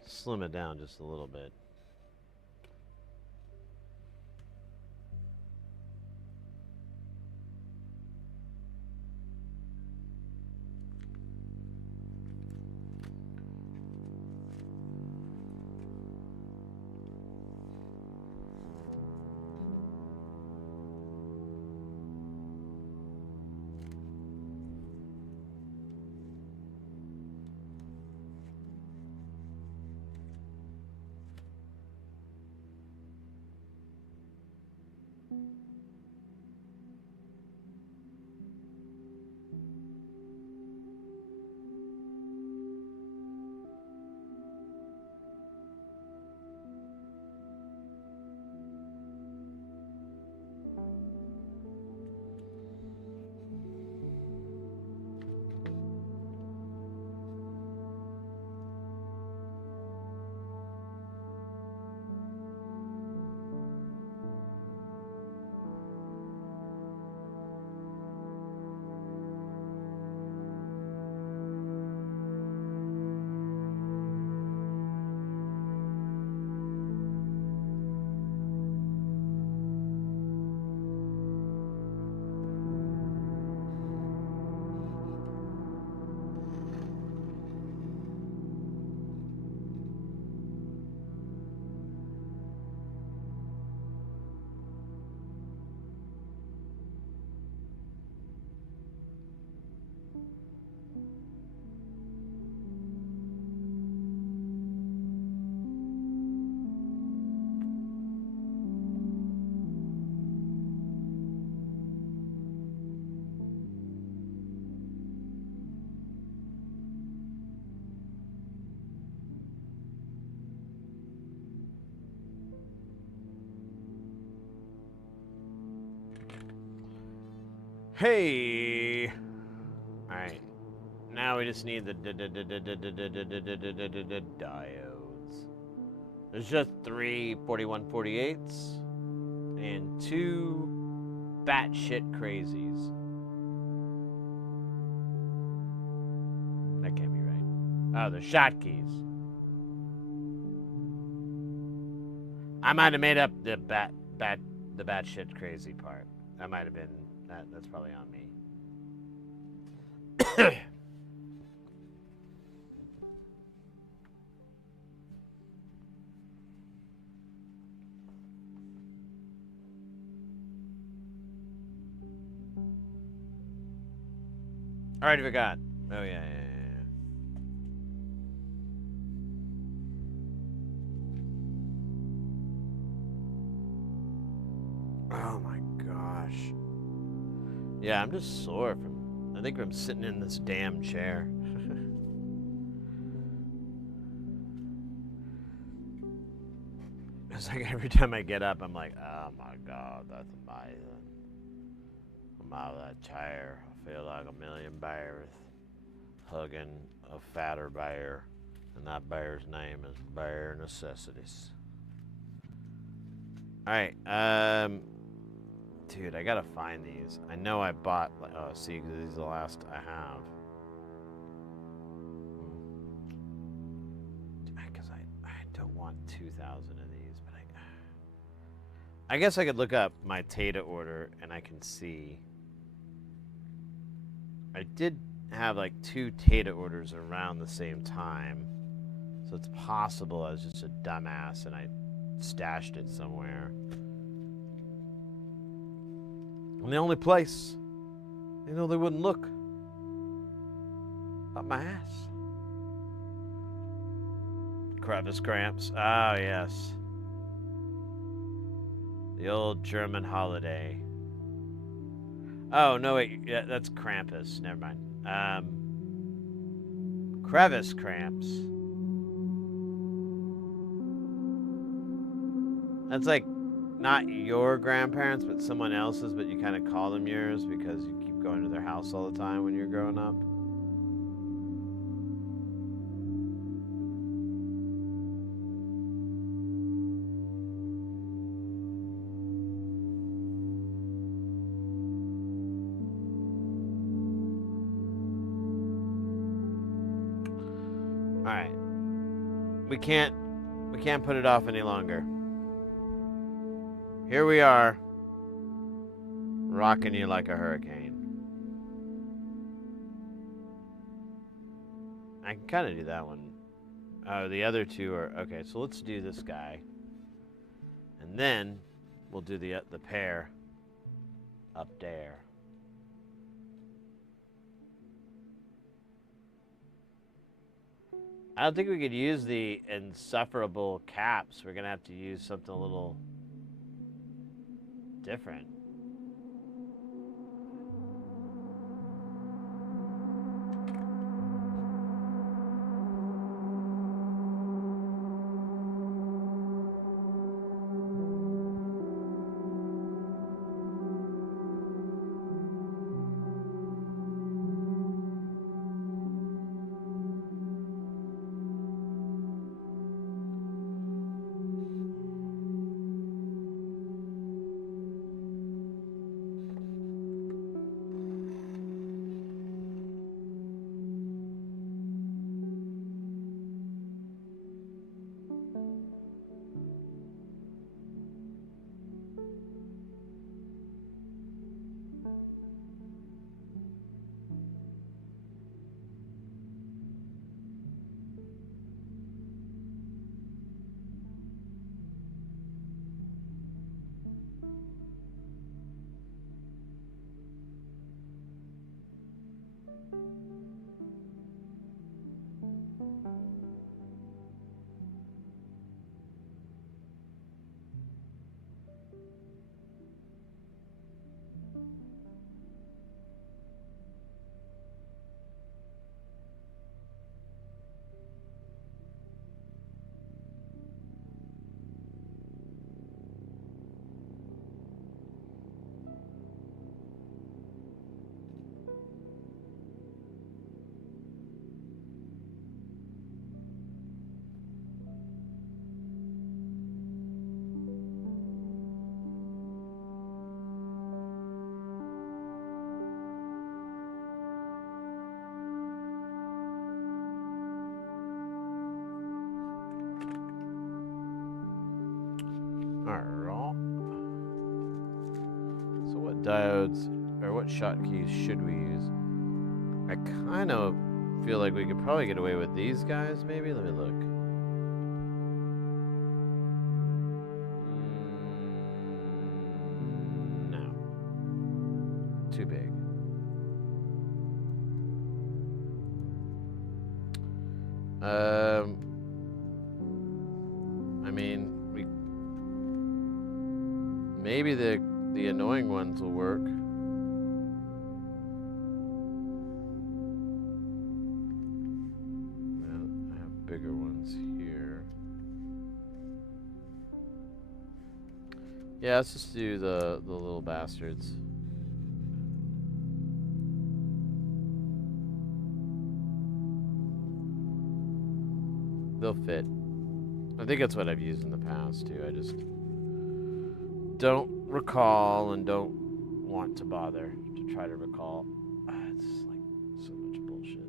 slim it down just a little bit. Hey! Alright. Now we just need the diodes. There's just 3 4148s and 2 batshit crazies. That can't be right. Oh, the shot keys. I might have made up the bat the batshit crazy part. That might have been that. That's probably on me. I already forgot. Oh yeah. Oh my gosh. Yeah, I'm just sore from. I think from sitting in this damn chair. It's like every time I get up, I'm like, oh my god, that's amazing. I'm out of that chair. I feel like a million bears hugging a fatter bear, and that bear's name is Bear Necessities. All right, dude, I gotta find these. I know I bought. Oh, see, because these are the last I have. Because I don't want 2,000 of these, but I guess I could look up my Tata order and I can see. I did have like 2 Tata orders around the same time, so it's possible I was just a dumbass and I stashed it somewhere. And the only place, they wouldn't look. Up my ass. Crevice cramps. Oh, yes. The old German holiday. Oh, no, wait. Yeah, that's Krampus. Never mind. Crevice cramps. That's like not your grandparents, but someone else's, but you kind of call them yours because you keep going to their house all the time when you're growing up. All right. We can't put it off any longer. Here we are, rocking you like a hurricane. I can kind of do that one. Oh, the other 2 are okay. So let's do this guy, and then we'll do the pair up there. I don't think we could use the insufferable caps. We're gonna have to use something a little different. Alright. diodes, or what shot keys should we use? I kind of feel like we could probably get away with these guys, maybe? Let me look. No. Too big. I mean, maybe the annoying ones will work. Well, I have bigger ones here. Yeah, let's just do the little bastards. They'll fit. I think that's what I've used in the past too. I just don't recall and don't want to bother to try to recall. It's like so much bullshit.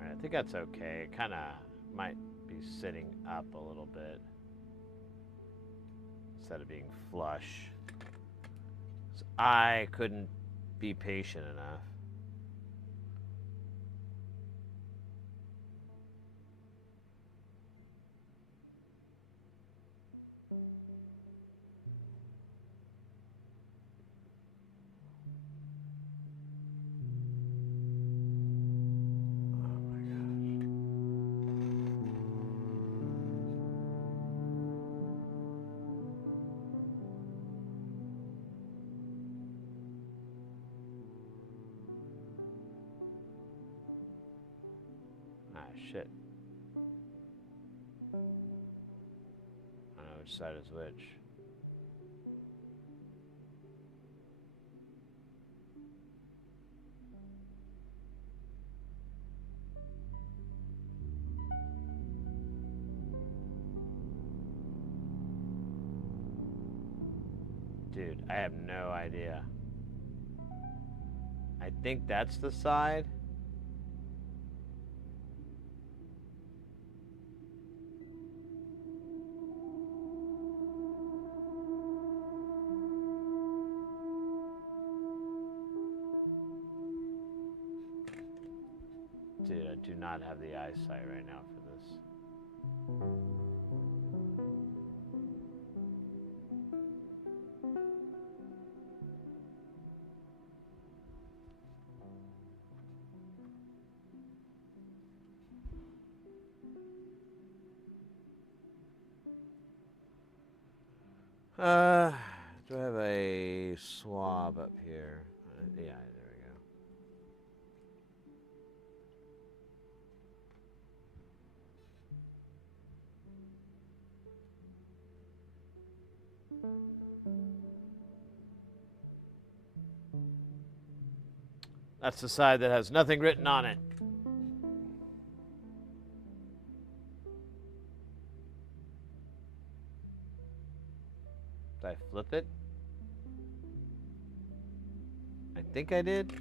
I think that's okay. It kind of might be sitting up a little bit instead of being flush. So I couldn't be patient enough. Shit. I don't know which side is which. Dude, I have no idea. I think that's the side. Dude, I do not have the eyesight right now for this. Do I have a swab up here? Yeah, there we go. That's the side that has nothing written on it. Did I flip it? I think I did.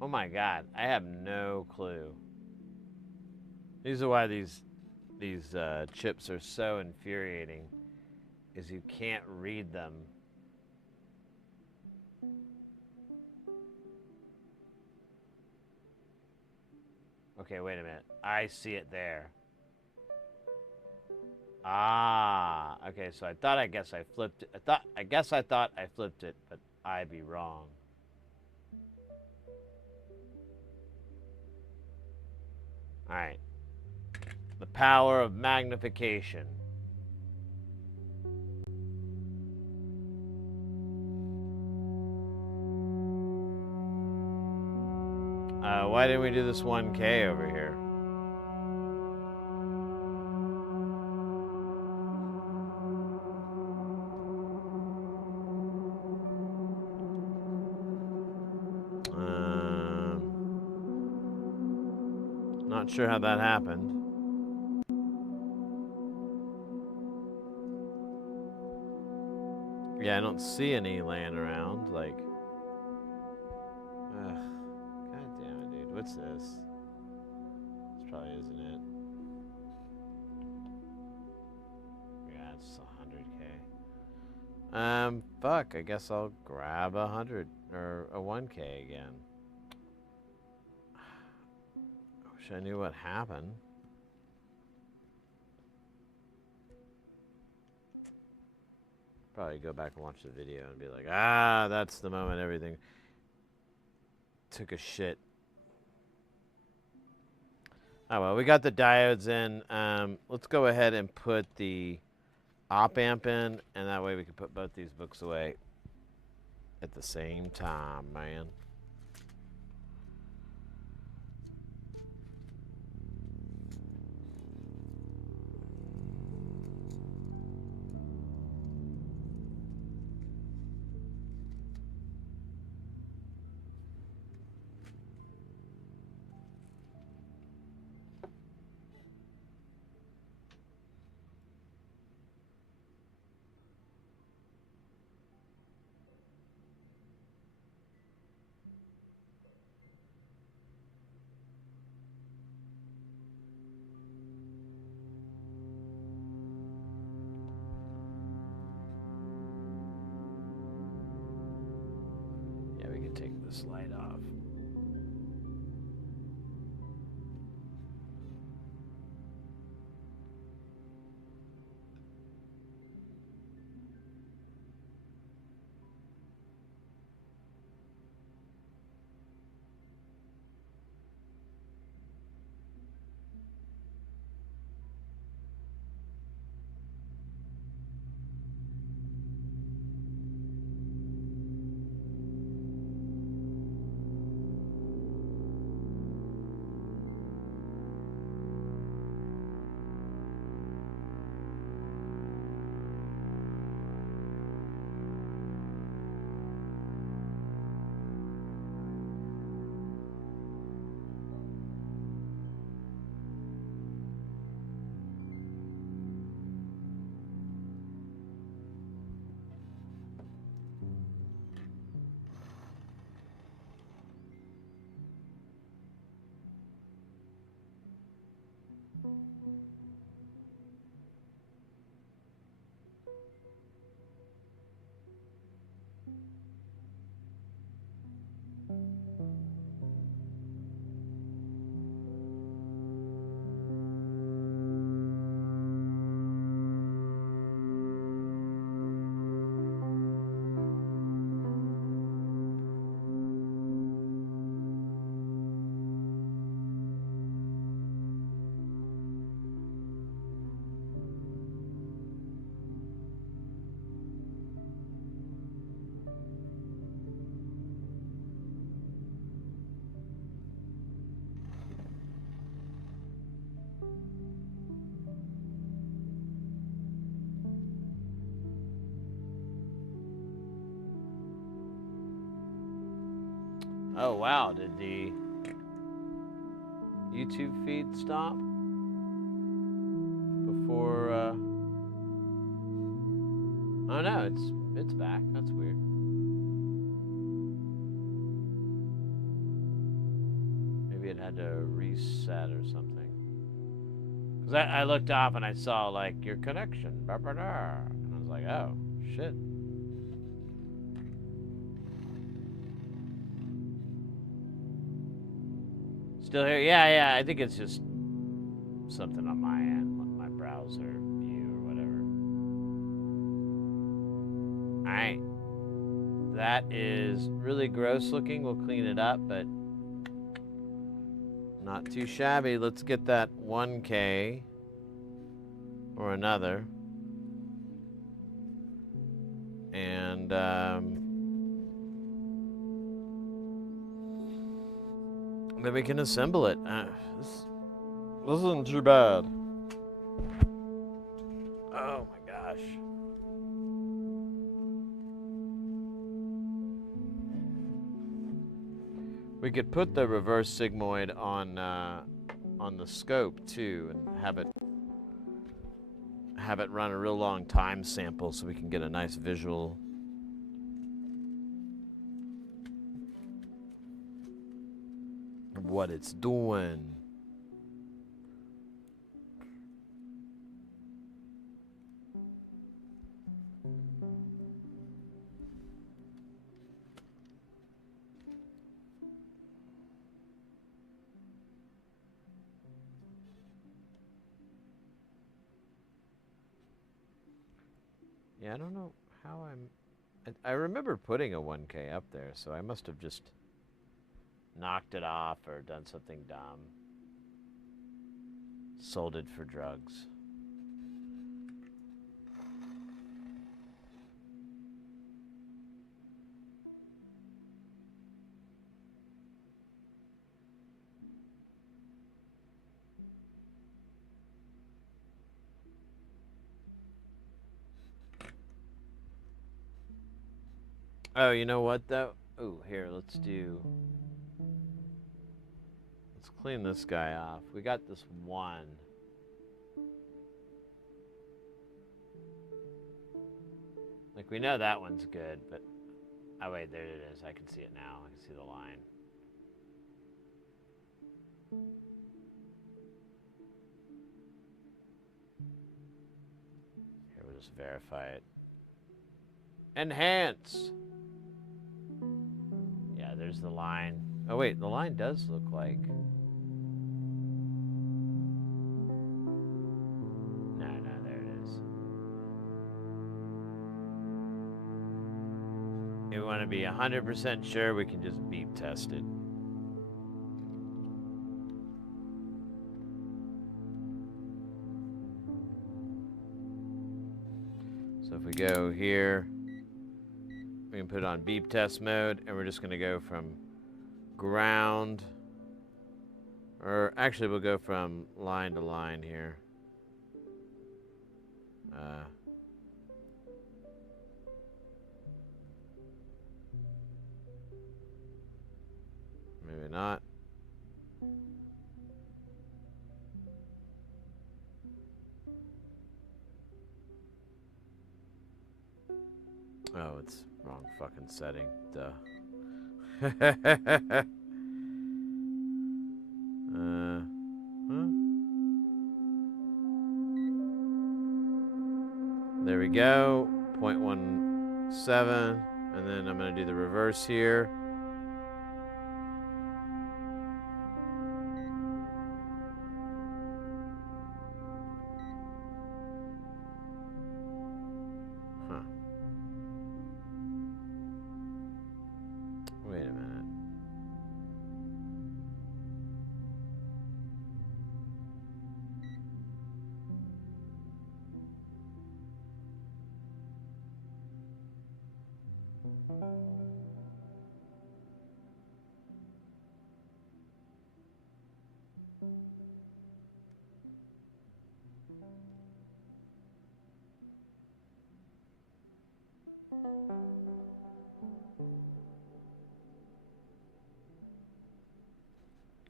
Oh my God, I have no clue. These are why these these chips are so infuriating is you can't read them. Okay, wait a minute. I see it there. Ah, okay, so I guess I flipped it. I thought I flipped it, but I be wrong. All right. The power of magnification. Why didn't we do this 1K over here? Not sure how that happened. Yeah, I don't see any laying around. Like, ugh, god damn it, dude. What's this? This probably isn't it. Yeah, it's 100K. Fuck. I guess I'll grab 100 or a 1K again. I wish I knew what happened. Probably go back and watch the video and be like, ah, that's the moment everything took a shit. Oh, well, we got the diodes in. Let's go ahead and put the OpAmp in, and that way we can put both these books away at the same time, man. Yeah, we can take this light off. Oh, wow. Did the YouTube feed stop before, oh no, it's back. That's weird. Maybe it had to reset or something. 'Cause I looked off and I saw, like, your connection. Blah, blah, blah. And I was like, oh, shit. Still here? Yeah, I think it's just something on my end, my browser view or whatever. Alright. That is really gross looking. We'll clean it up, but not too shabby. Let's get that 1K or another. And then we can assemble it. This isn't too bad. Oh my gosh. We could put the reverse sigmoid on the scope too, and have it run a real long time sample so we can get a nice visual. Of what it's doing. Yeah, I don't know how I remember putting a 1K up there, so I must have just knocked it off or done something dumb. Sold it for drugs. Oh, you know what though? Oh, here, let's clean this guy off. We got this one. Like, we know that one's good, but oh wait, there it is. I can see it now. I can see the line. Here, we'll just verify it. Enhance! Yeah, there's the line. Oh wait, the line does look like... No, there it is. If we want to be 100% sure, we can just beep test it. So if we go here, we can put it on beep test mode, and we're just going to go from ground, or actually we'll go from line to line here. Maybe not. Oh, it's wrong fucking setting. Duh. Huh? There we go. 0.17. And then I'm going to do the reverse here. Huh. Wait a minute.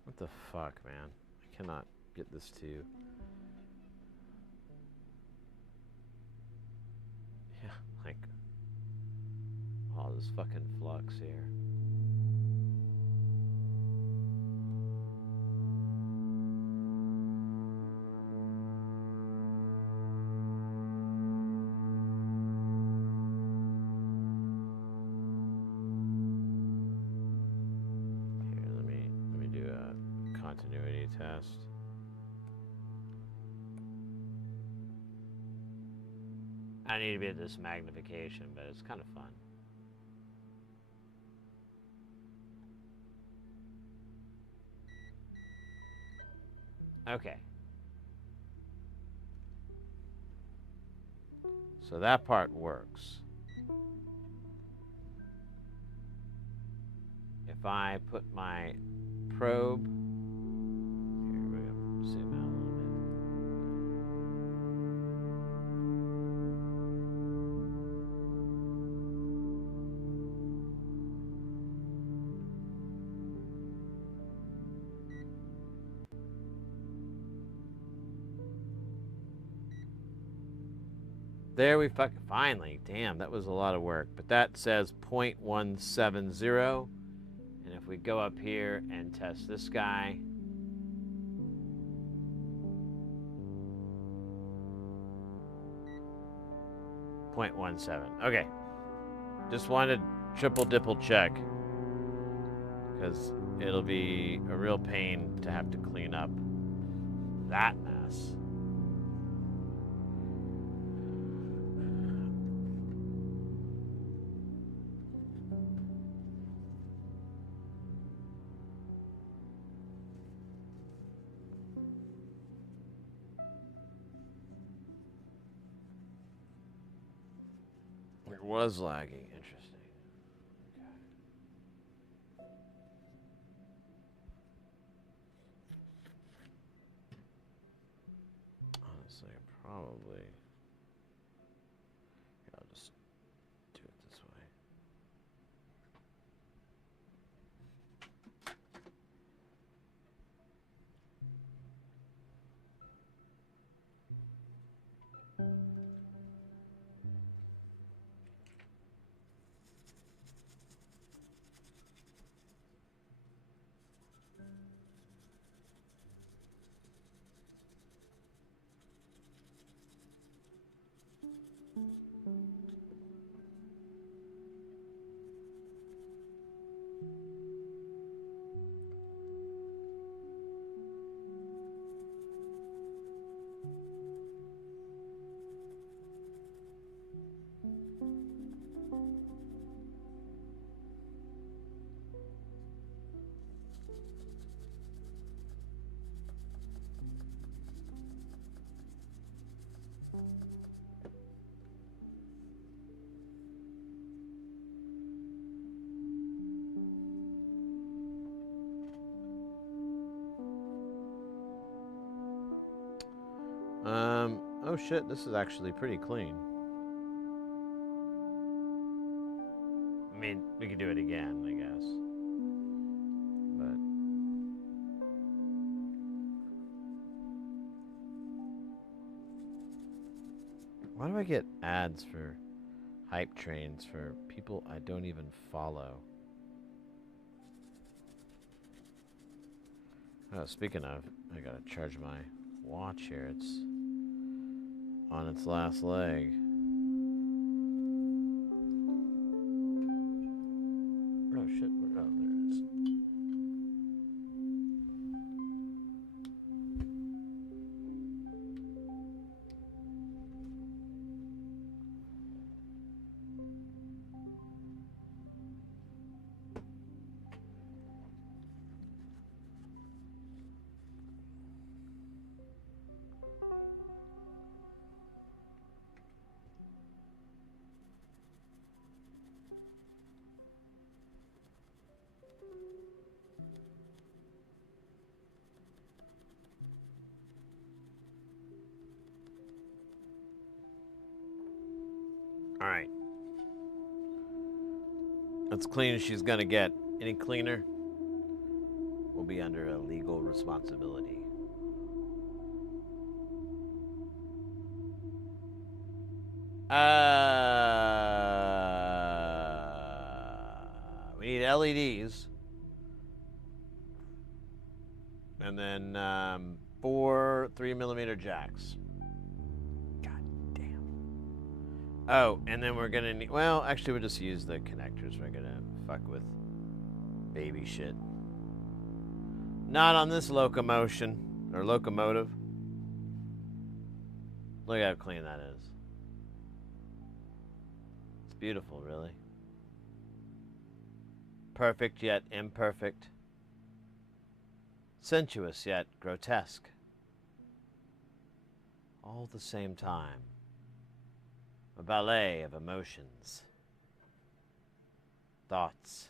What the fuck, man? I cannot get this to... Yeah, like... all this fucking flux here. continuity test. I need to be at this magnification, but it's kind of fun. Okay. So that part works. If I put my probe, here we go, zoom out a little bit. There we finally, damn, that was a lot of work. But that says 0.170. And if we go up here and test this guy, .17. Okay. Just wanted triple check because it'll be a real pain to have to clean up that mess. It was lagging. Interesting. Okay. Honestly, probably. I'll just do it this way. Oh shit, this is actually pretty clean. I mean, we could do it again, I guess. But why do I get ads for hype trains for people I don't even follow? Oh, speaking of, I gotta charge my watch here. It's on its last leg. Oh shit, oh, there it is. All right. That's clean as she's gonna get. Any cleaner will be under a legal responsibility. We need LEDs. And then 4 3mm jacks. God damn. Oh, and then we're gonna need, well, actually we'll just use the connectors. We're gonna fuck with baby shit. Not on this locomotion or locomotive. Look how clean that is. It's beautiful, really. Perfect yet imperfect. Sensuous yet grotesque. All at the same time. A ballet of emotions, thoughts,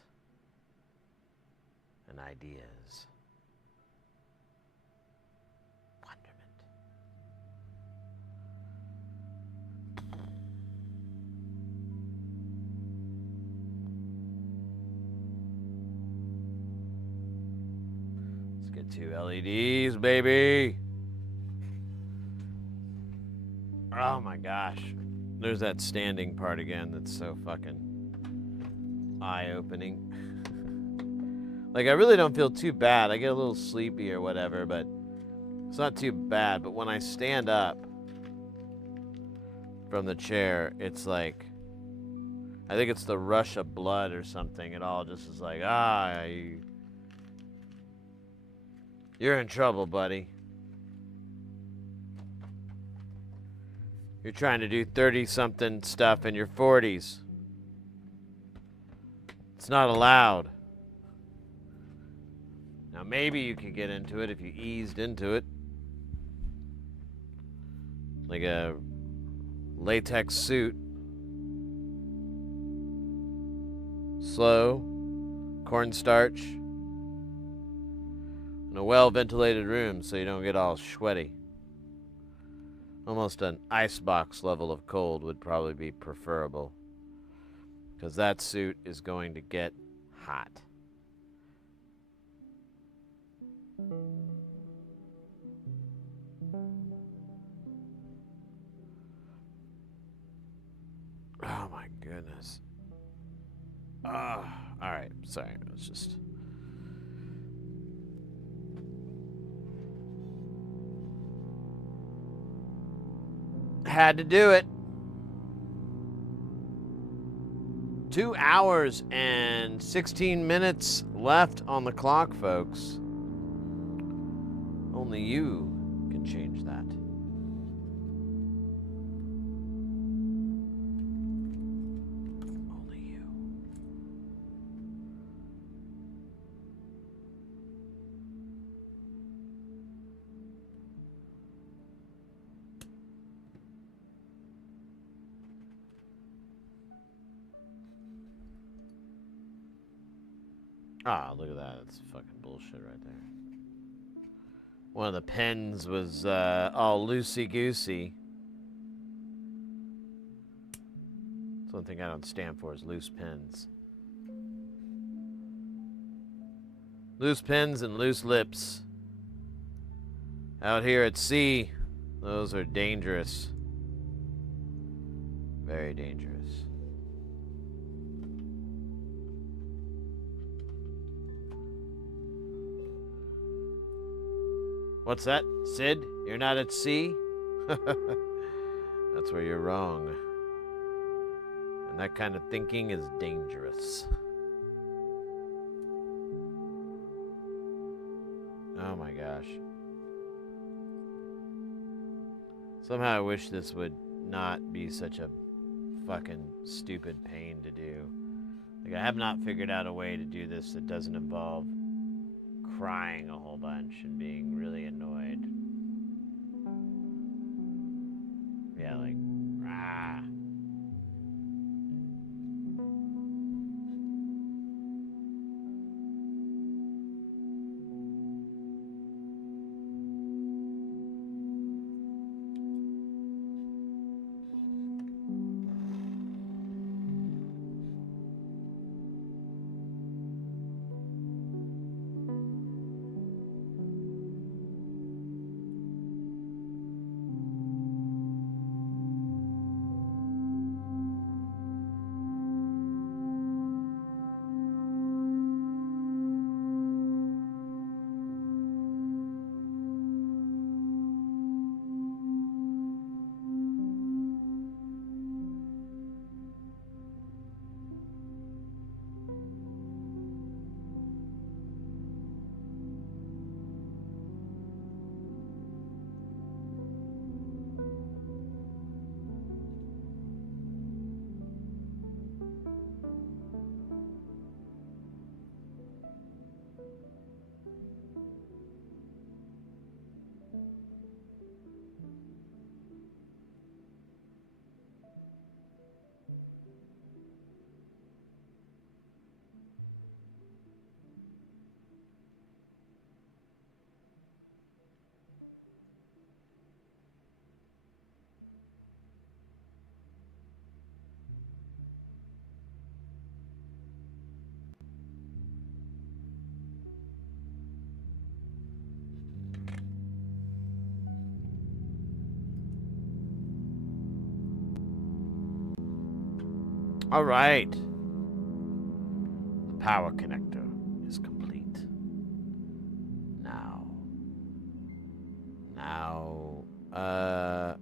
and ideas. Wonderment. Let's get 2 LEDs, baby. Oh my gosh. There's that standing part again that's so fucking eye-opening. Like, I really don't feel too bad. I get a little sleepy or whatever, but it's not too bad. But when I stand up from the chair, it's like, I think it's the rush of blood or something. It all just is like, you're in trouble, buddy. You're trying to do 30-something stuff in your 40s. It's not allowed. Now, maybe you could get into it if you eased into it. Like a latex suit. Slow. Cornstarch. In a well-ventilated room so you don't get all sweaty. Almost an icebox level of cold would probably be preferable. Because that suit is going to get hot. Oh my goodness. Alright, sorry, it was just... Had to do it. 2 hours and 16 minutes left on the clock, folks. Only you can change that. Only you. Ah, look at that. That's fucking bullshit right there. One of the pens was all loosey-goosey. That's one thing I don't stand for is loose pens. Loose pens and loose lips. Out here at sea, those are dangerous. Very dangerous. What's that, Sid? You're not at sea? That's where you're wrong. And that kind of thinking is dangerous. Oh my gosh. Somehow I wish this would not be such a fucking stupid pain to do. Like, I have not figured out a way to do this that doesn't involve crying a whole bunch and being really annoyed. Yeah, like, rah. All right. The power connector is complete. Now, now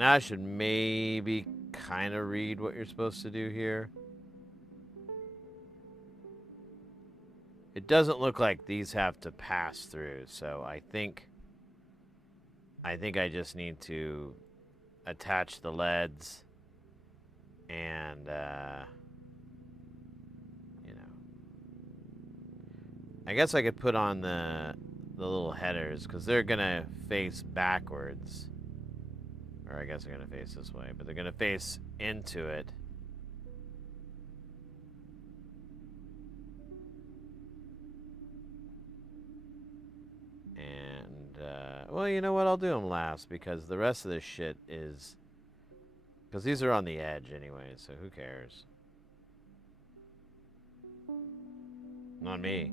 I should maybe kind of read what you're supposed to do here. It doesn't look like these have to pass through, so I think I just need to attach the LEDs and, you know, I guess I could put on the little headers because they're gonna face backwards, or I guess they're gonna face this way, but they're gonna face into it. And, well, you know what? I'll do them last because the rest of this shit is... Because these are on the edge anyway, so who cares? Not me.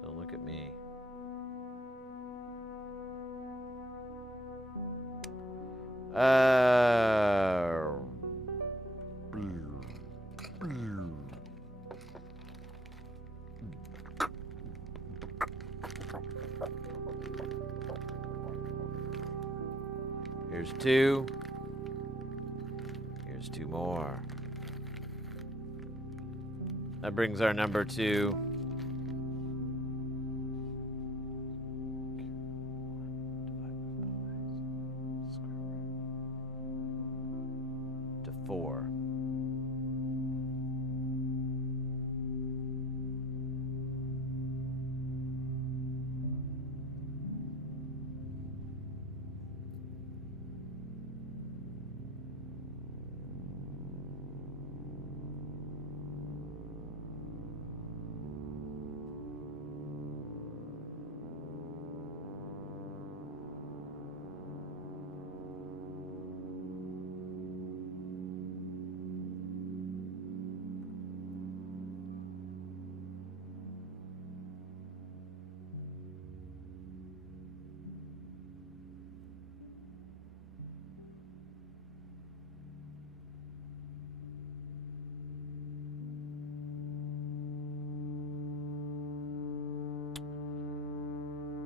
Don't look at me. Here's two. Here's two more. That brings our number to... to 4.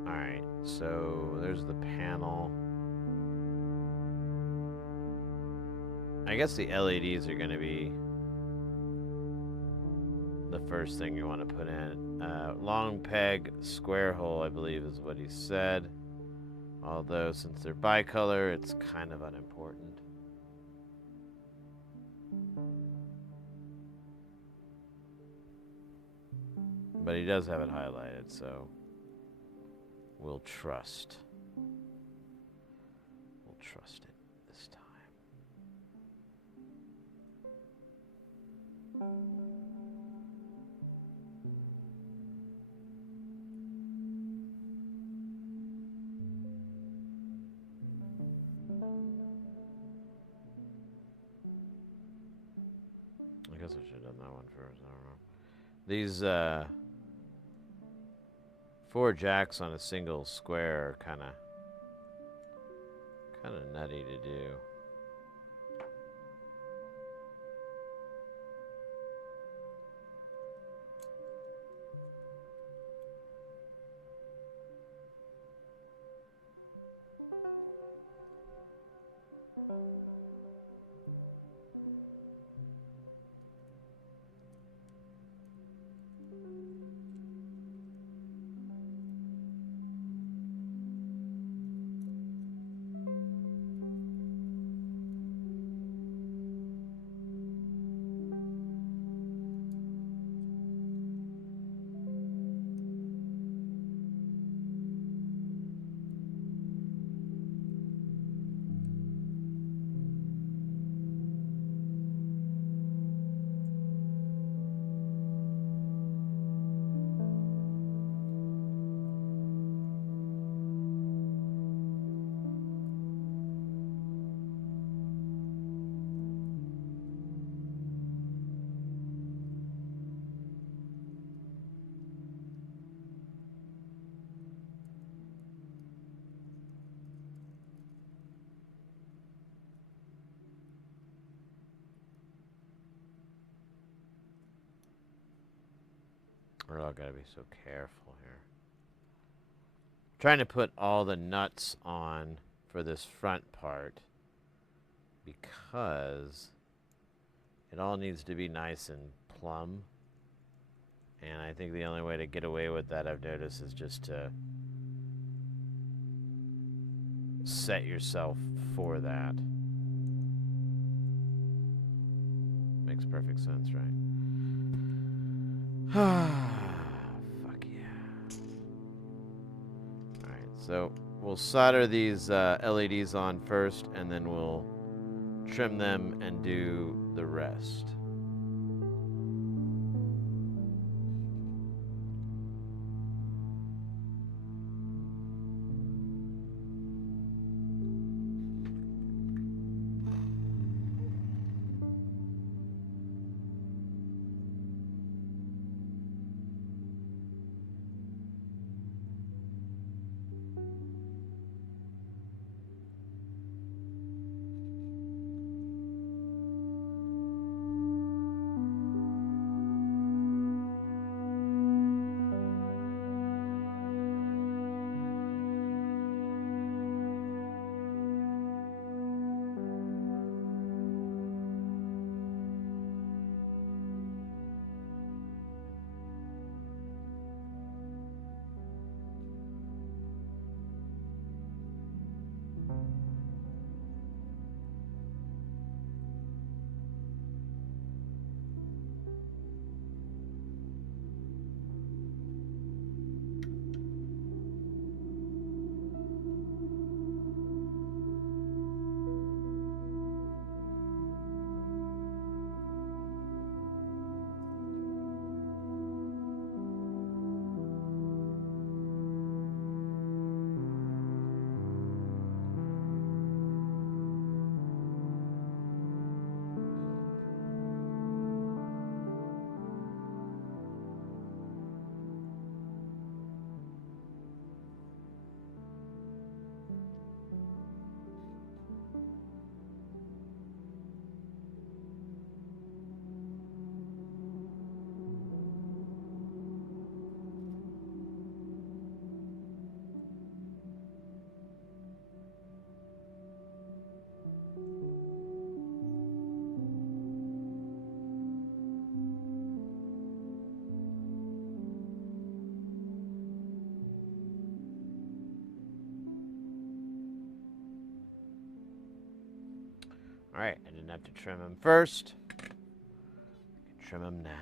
Alright, so there's the panel. I guess the LEDs are going to be the first thing you want to put in. Long peg, square hole, I believe is what he said. Although, since they're bicolor, it's kind of unimportant. But he does have it highlighted, so we'll trust. We'll trust it this time. I guess I should have done that one first. I don't know. These 4 jacks on a single square are kind of nutty to do. We're all gotta be so careful here. Trying to put all the nuts on for this front part because it all needs to be nice and plumb. And I think the only way to get away with that, I've noticed, is just to set yourself for that. Makes perfect sense, right? Fuck yeah. Alright, so we'll solder these LEDs on first, and then we'll trim them and do the rest. Alright, I didn't have to trim them first. I can trim them now.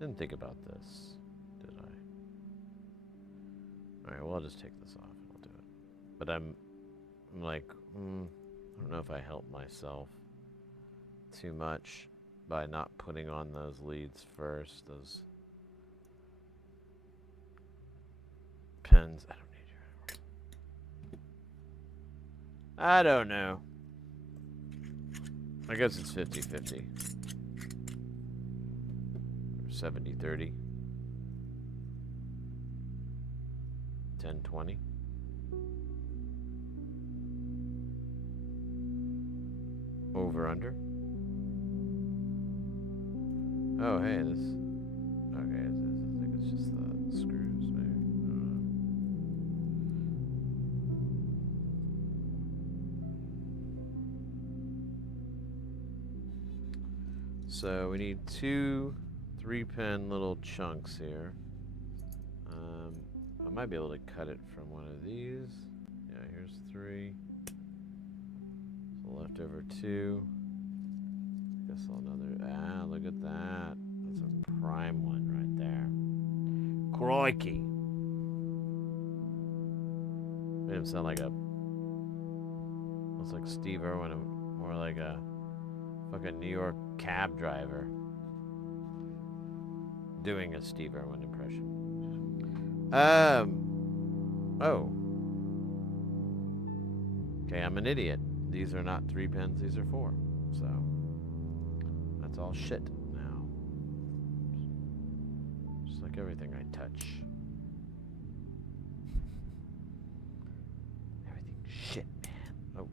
Didn't think about this, did I? Alright, well, I'll just take this off and I'll do it. But I'm like, I don't know if I help myself too much by not putting on those leads first, those pins. I don't need you anymore. I don't know. I guess it's 50-50. 70-30. 10-20. Over under. Oh, hey, this. Okay, I think it's just the screws, maybe. I don't know. So we need 2 3-pin little chunks here. I might be able to cut it from one of these. Yeah, here's 3. So leftover 2. Guess another. Ah, look at that. That's a prime one right there. Crikey. Made him sound like a. Looks like Steve Irwin, more like a fucking New York cab driver. doing a Steve Irwin impression. Oh. Okay, I'm an idiot. These are not 3 pins, these are 4. So, that's all shit now. Just like everything I touch. Everything's shit, man. Oh.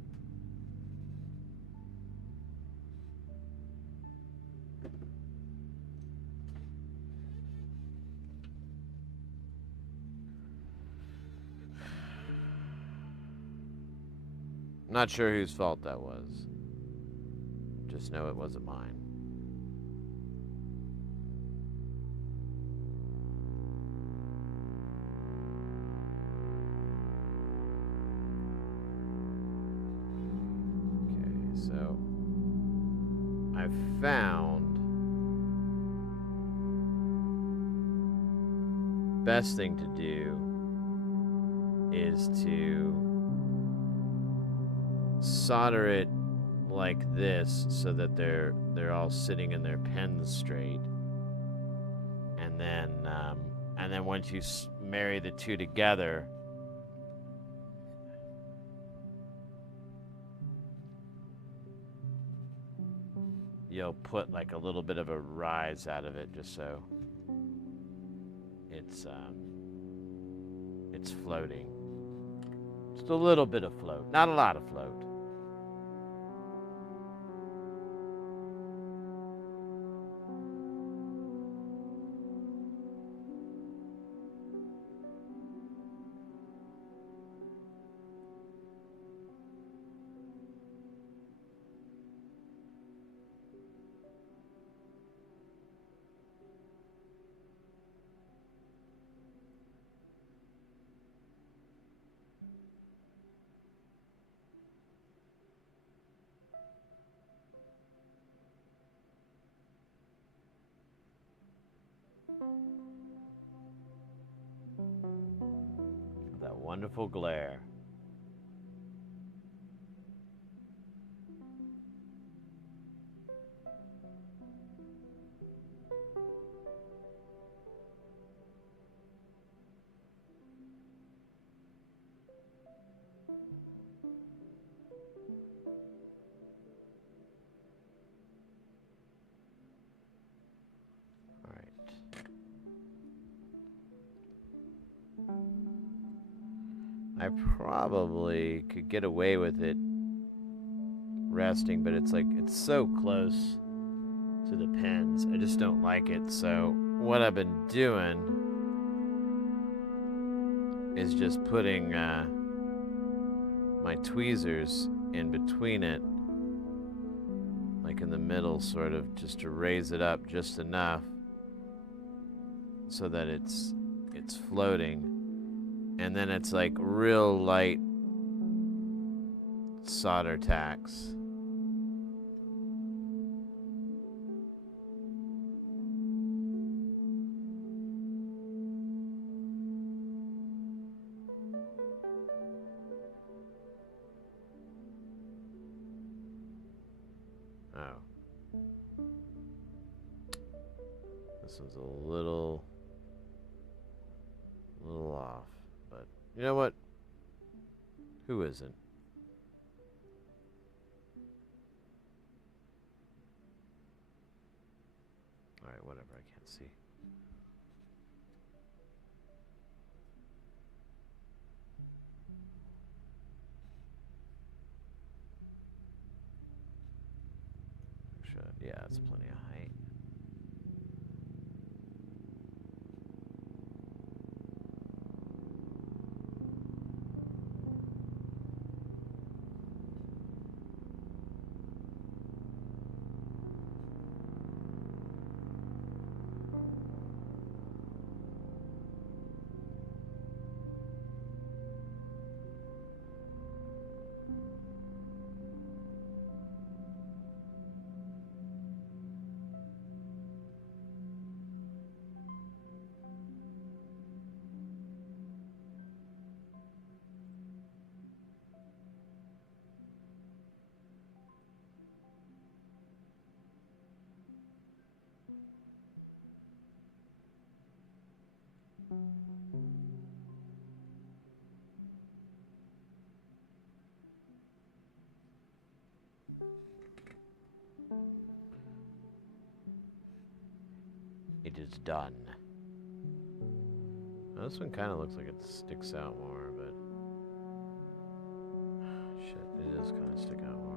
Not sure whose fault that was. Just know it wasn't mine. Okay, so I found best thing to do is to solder it like this so that they're all sitting in their pens straight, and then once you marry the two together, you'll put like a little bit of a rise out of it, just so it's floating. Just a little bit of float, not a lot of float. That wonderful glare. All right. I probably could get away with it resting, but it's so close to the pins. I just don't like it. So what I've been doing is just putting my tweezers in between it, like in the middle, sort of, just to raise it up just enough so that it's floating. And then it's like real light solder tacks. Oh. This one's a little off, but you know what? Who isn't? All right, whatever, I can't see. Yeah, it's plenty of height. It is done. Now, this one kind of looks like it sticks out more, but shit, it does kind of stick out more.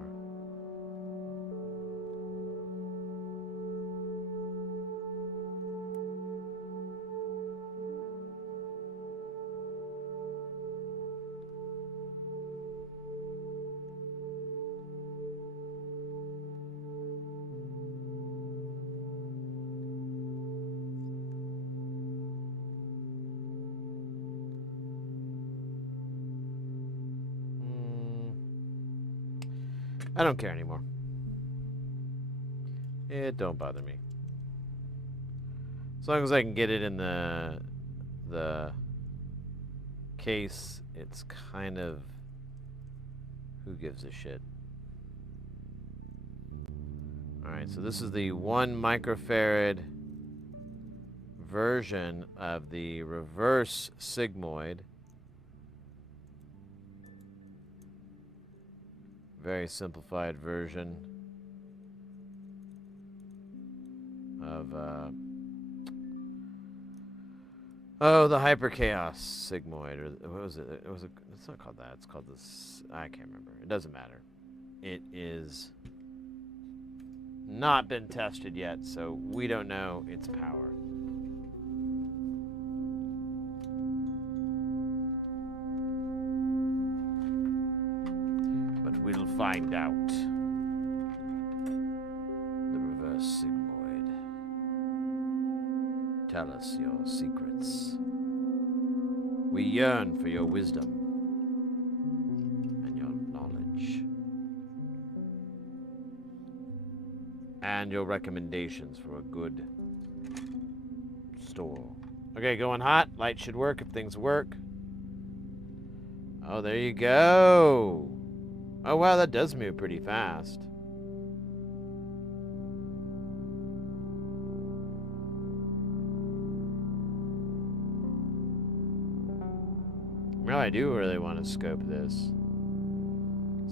I don't care anymore. It don't bother me. As long as I can get it in the case, it's kind of, who gives a shit? Alright, so this is the 1 microfarad version of the Reverse Sigmoid. Very simplified version of the Hyper Chaos Sigmoid, or what was it? It's not called that. It's called this. I can't remember. It doesn't matter. It is not been tested yet, so we don't know its power. We'll find out. The Reverse Sigmoid. Tell us your secrets. We yearn for your wisdom and your knowledge. And your recommendations for a good store. Okay, going hot. Light should work if things work. Oh, there you go. Oh, wow, that does move pretty fast. Well, I do really want to scope this.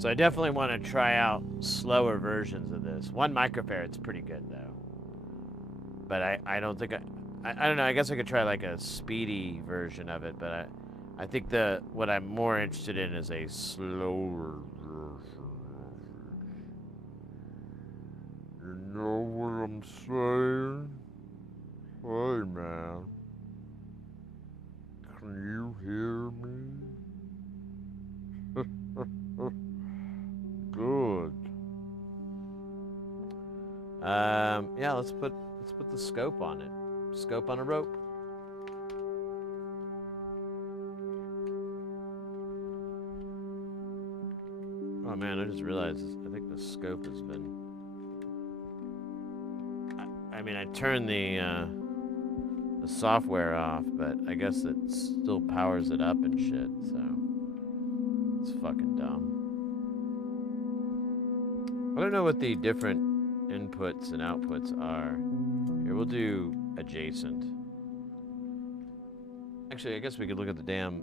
So I definitely want to try out slower versions of this. 1 microfarad's pretty good, though. But I don't think I don't know, I guess I could try like a speedy version of it, but I think what I'm more interested in is a slower version. You know what I'm saying? Hey, man. Can you hear me? Good. Yeah, let's put the scope on it. Scope on a rope. Oh man, I just realized I think the scope has been. I mean, I turned the software off, but I guess it still powers it up and shit. So it's fucking dumb. I don't know what the different inputs and outputs are. Here, we'll do adjacent. Actually, I guess we could look at the damn.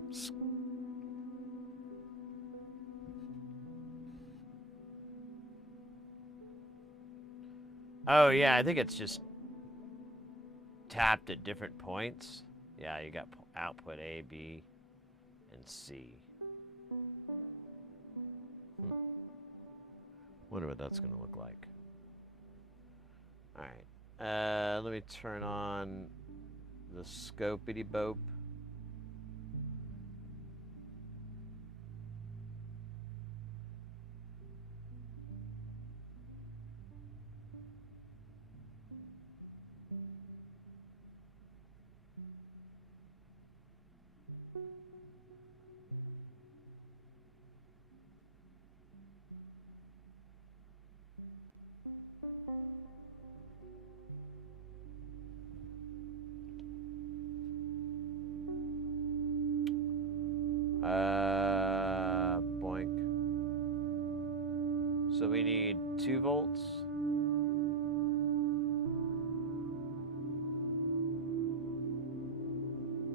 Oh yeah, I think it's just tapped at different points. Yeah, you got output A, B, and C. Wonder what that's gonna look like. All right, let me turn on the scopity bope. Boink. So we need 2 volts.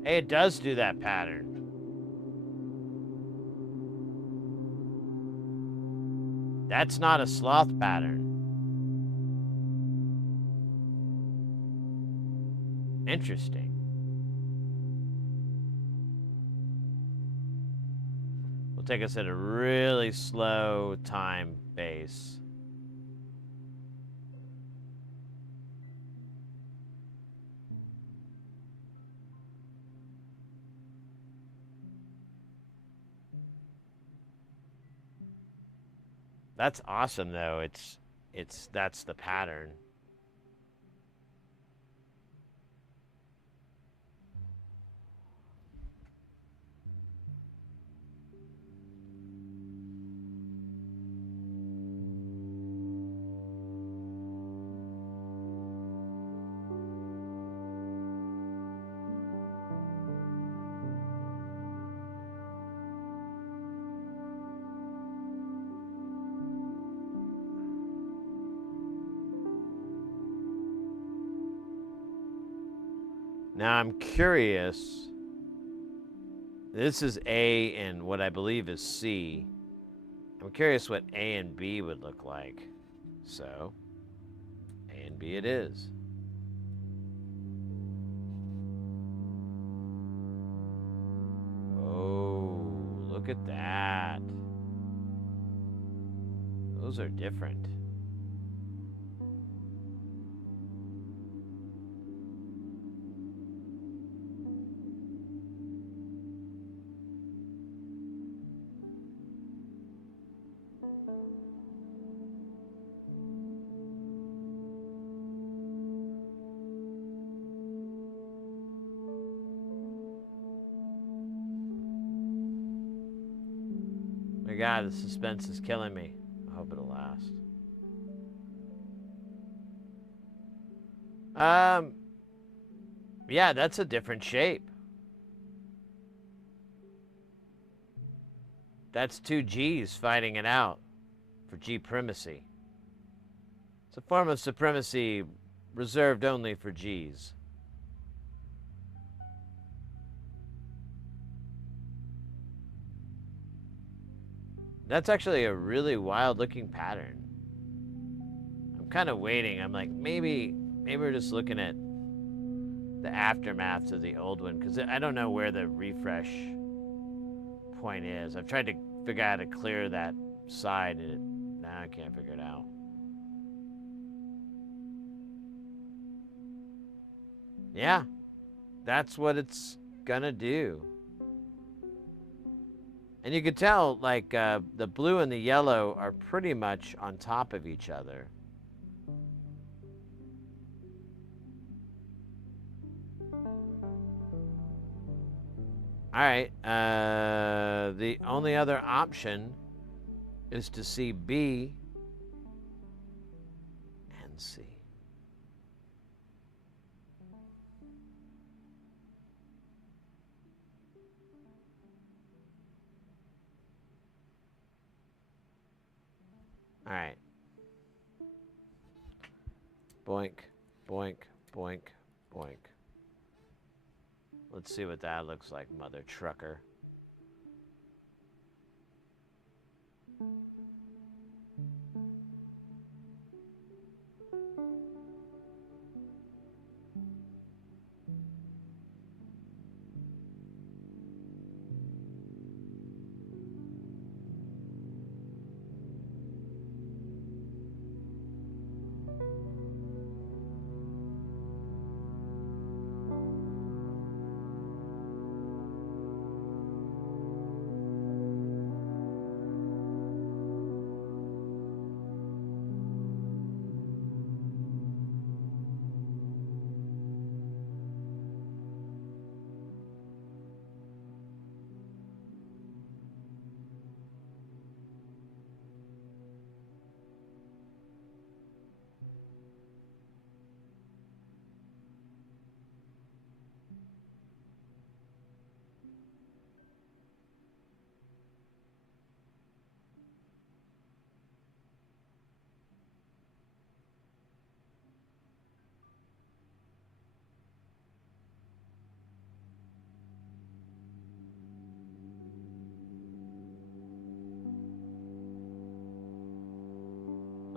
Hey, it does do that pattern. That's not a sloth pattern. Interesting. Will take us at a really slow time base. That's awesome though. That's the pattern. Now I'm curious. This is A and what I believe is C. I'm curious what A and B would look like. So, A and B it is. Oh, look at that. Those are different. My God, the suspense is killing me. I hope it'll last. Yeah, that's a different shape. That's two G's fighting it out for G primacy. It's a form of supremacy reserved only for G's. That's actually a really wild looking pattern. I'm kind of waiting. I'm like, maybe we're just looking at the aftermath of the old one, because I don't know where the refresh point is. I've tried to figure out how to clear that side, and now I can't figure it out. Yeah, that's what it's gonna do. And you could tell, like, the blue and the yellow are pretty much on top of each other. All right, the only other option is to see B and C. All right. Boink, boink, boink, boink. Let's see what that looks like, mother trucker.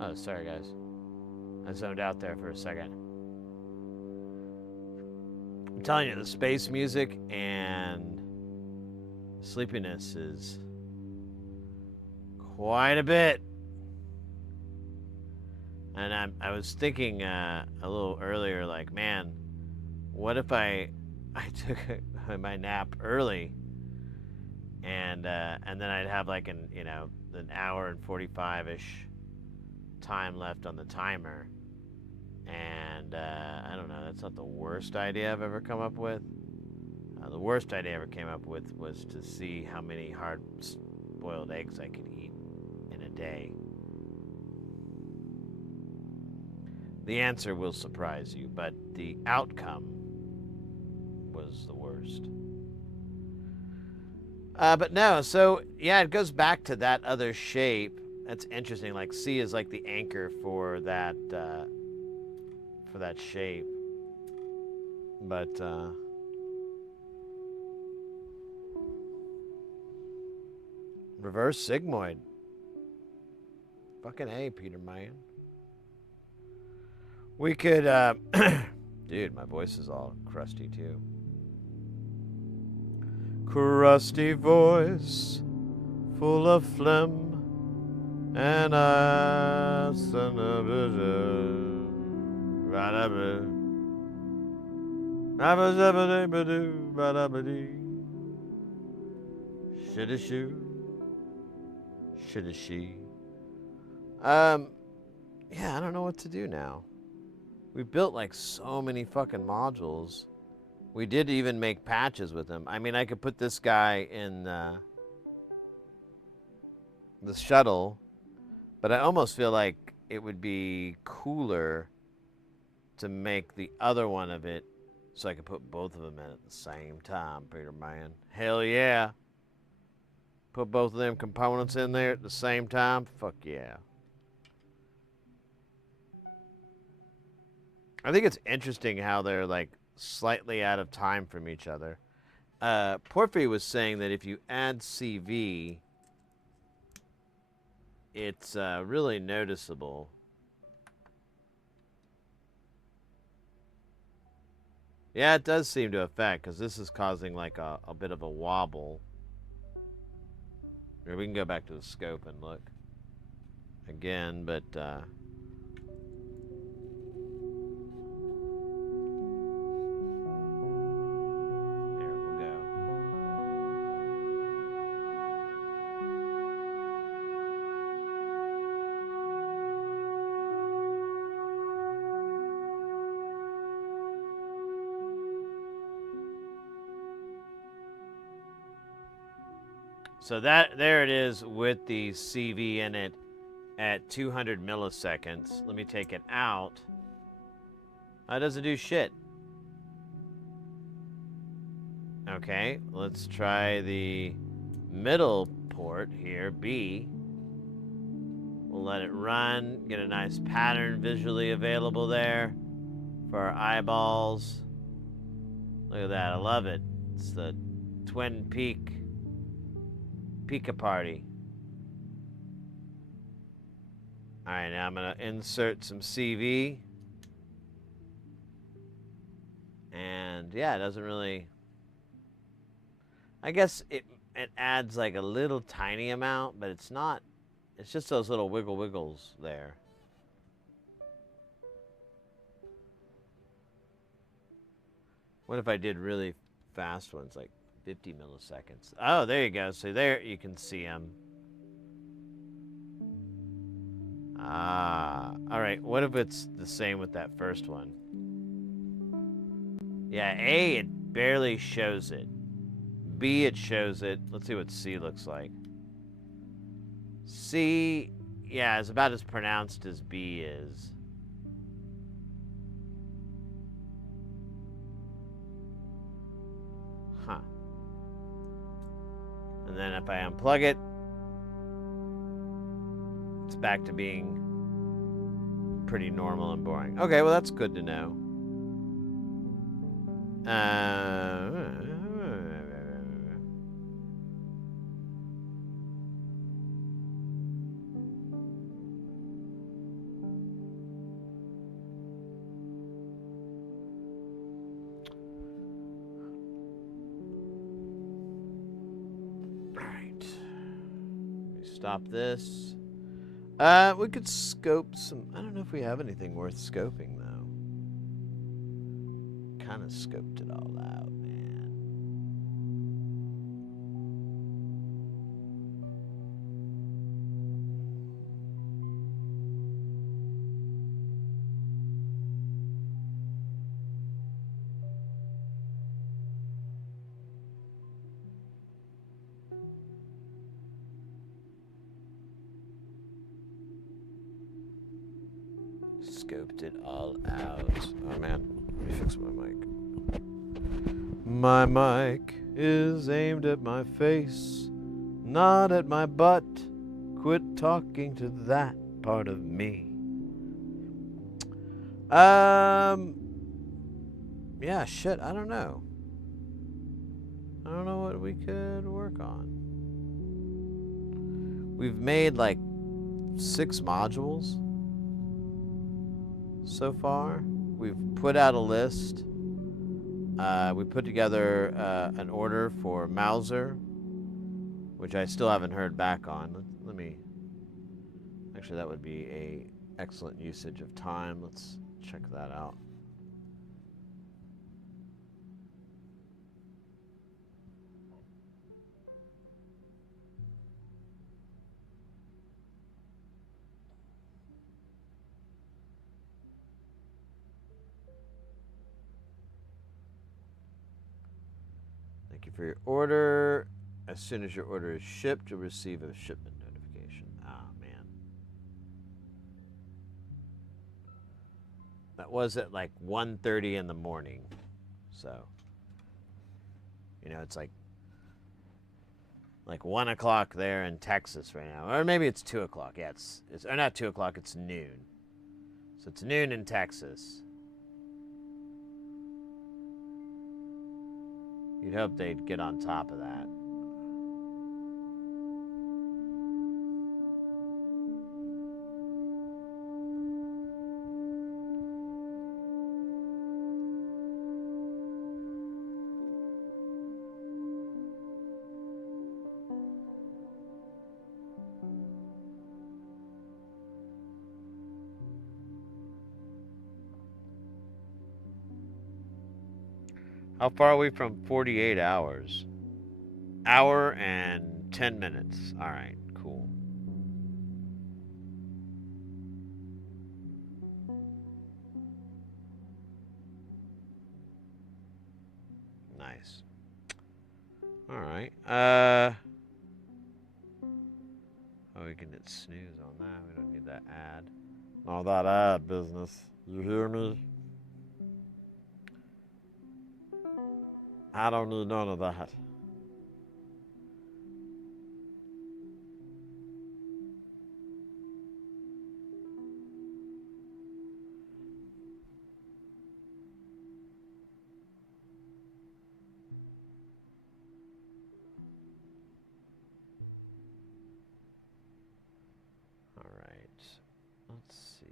Oh, sorry guys. I zoned out there for a second. I'm telling you, the space music and sleepiness is quite a bit. And I was thinking a little earlier, like, man, what if I took my nap early, and then I'd have like an hour and 45-ish time left on the timer, and I don't know. That's not the worst idea I've ever come up with. The worst idea I ever came up with was to see how many hard-boiled eggs I could eat in a day. The answer will surprise you, but the outcome was the worst. But no, so yeah, it goes back to that other shape. That's interesting. Like C is like the anchor for that shape. But reverse sigmoid. Fucking A, Peter Mayan. We could, dude, my voice is all crusty too. Crusty voice, full of phlegm, and I son of shoulda shoe, shoulda she. Yeah, I don't know what to do now. We built like so many fucking modules. We did even make patches with them. I mean, I could put this guy in the shuttle, but I almost feel like it would be cooler to make the other one of it so I could put both of them in at the same time, Peter Man. Hell yeah. Put both of them components in there at the same time? Fuck yeah. I think it's interesting how they're like slightly out of time from each other. Porphy was saying that if you add CV, it's really noticeable. Yeah, it does seem to affect, because this is causing like a bit of a wobble. Here, we can go back to the scope and look again, but so there it is with the CV in it at 200 milliseconds. Let me take it out. That doesn't do shit. Okay, let's try the middle port here, B. We'll let it run, get a nice pattern visually available there for our eyeballs. Look at that, I love it. It's the Twin Peak Pika party. All right, now I'm gonna insert some CV. And yeah, it doesn't really, I guess it adds like a little tiny amount, but it's not, it's just those little wiggles there. What if I did really fast ones, like 50 milliseconds? Oh, there you go. So there you can see them. Ah, all right. What if it's the same with that first one? Yeah, A, it barely shows it. B, it shows it. Let's see what C looks like. C, yeah, is about as pronounced as B is. Huh. And then if I unplug it, it's back to being pretty normal and boring. Okay, well, that's good to know. stop this. We could scope some. I don't know if we have anything worth scoping though. Kind of scoped it all out, man. Scoped it all out. Oh man, let me fix my mic. My mic is aimed at my face, not at my butt. Quit talking to that part of me. Yeah, shit, I don't know. I don't know what we could work on. We've made like 6 modules so far. We've put out a list. We put together an order for Mauser, which I still haven't heard back on. Let me. Actually, that would be a excellent usage of time. Let's check that out. Thank you for your order. As soon as your order is shipped, you'll receive a shipment notification. Ah, man. That was at like 1:30 in the morning. So, you know, it's like 1 o'clock there in Texas right now. Or maybe it's 2 o'clock. Yeah, it's or not 2 o'clock, it's noon. So it's noon in Texas. You'd hope they'd get on top of that. How far are we from 48 hours? Hour and 10 minutes. All right, cool. Nice. All right. Oh, we can hit snooze on that. We don't need that ad. All that ad business. You hear me? I don't need none of that. All right. Let's see.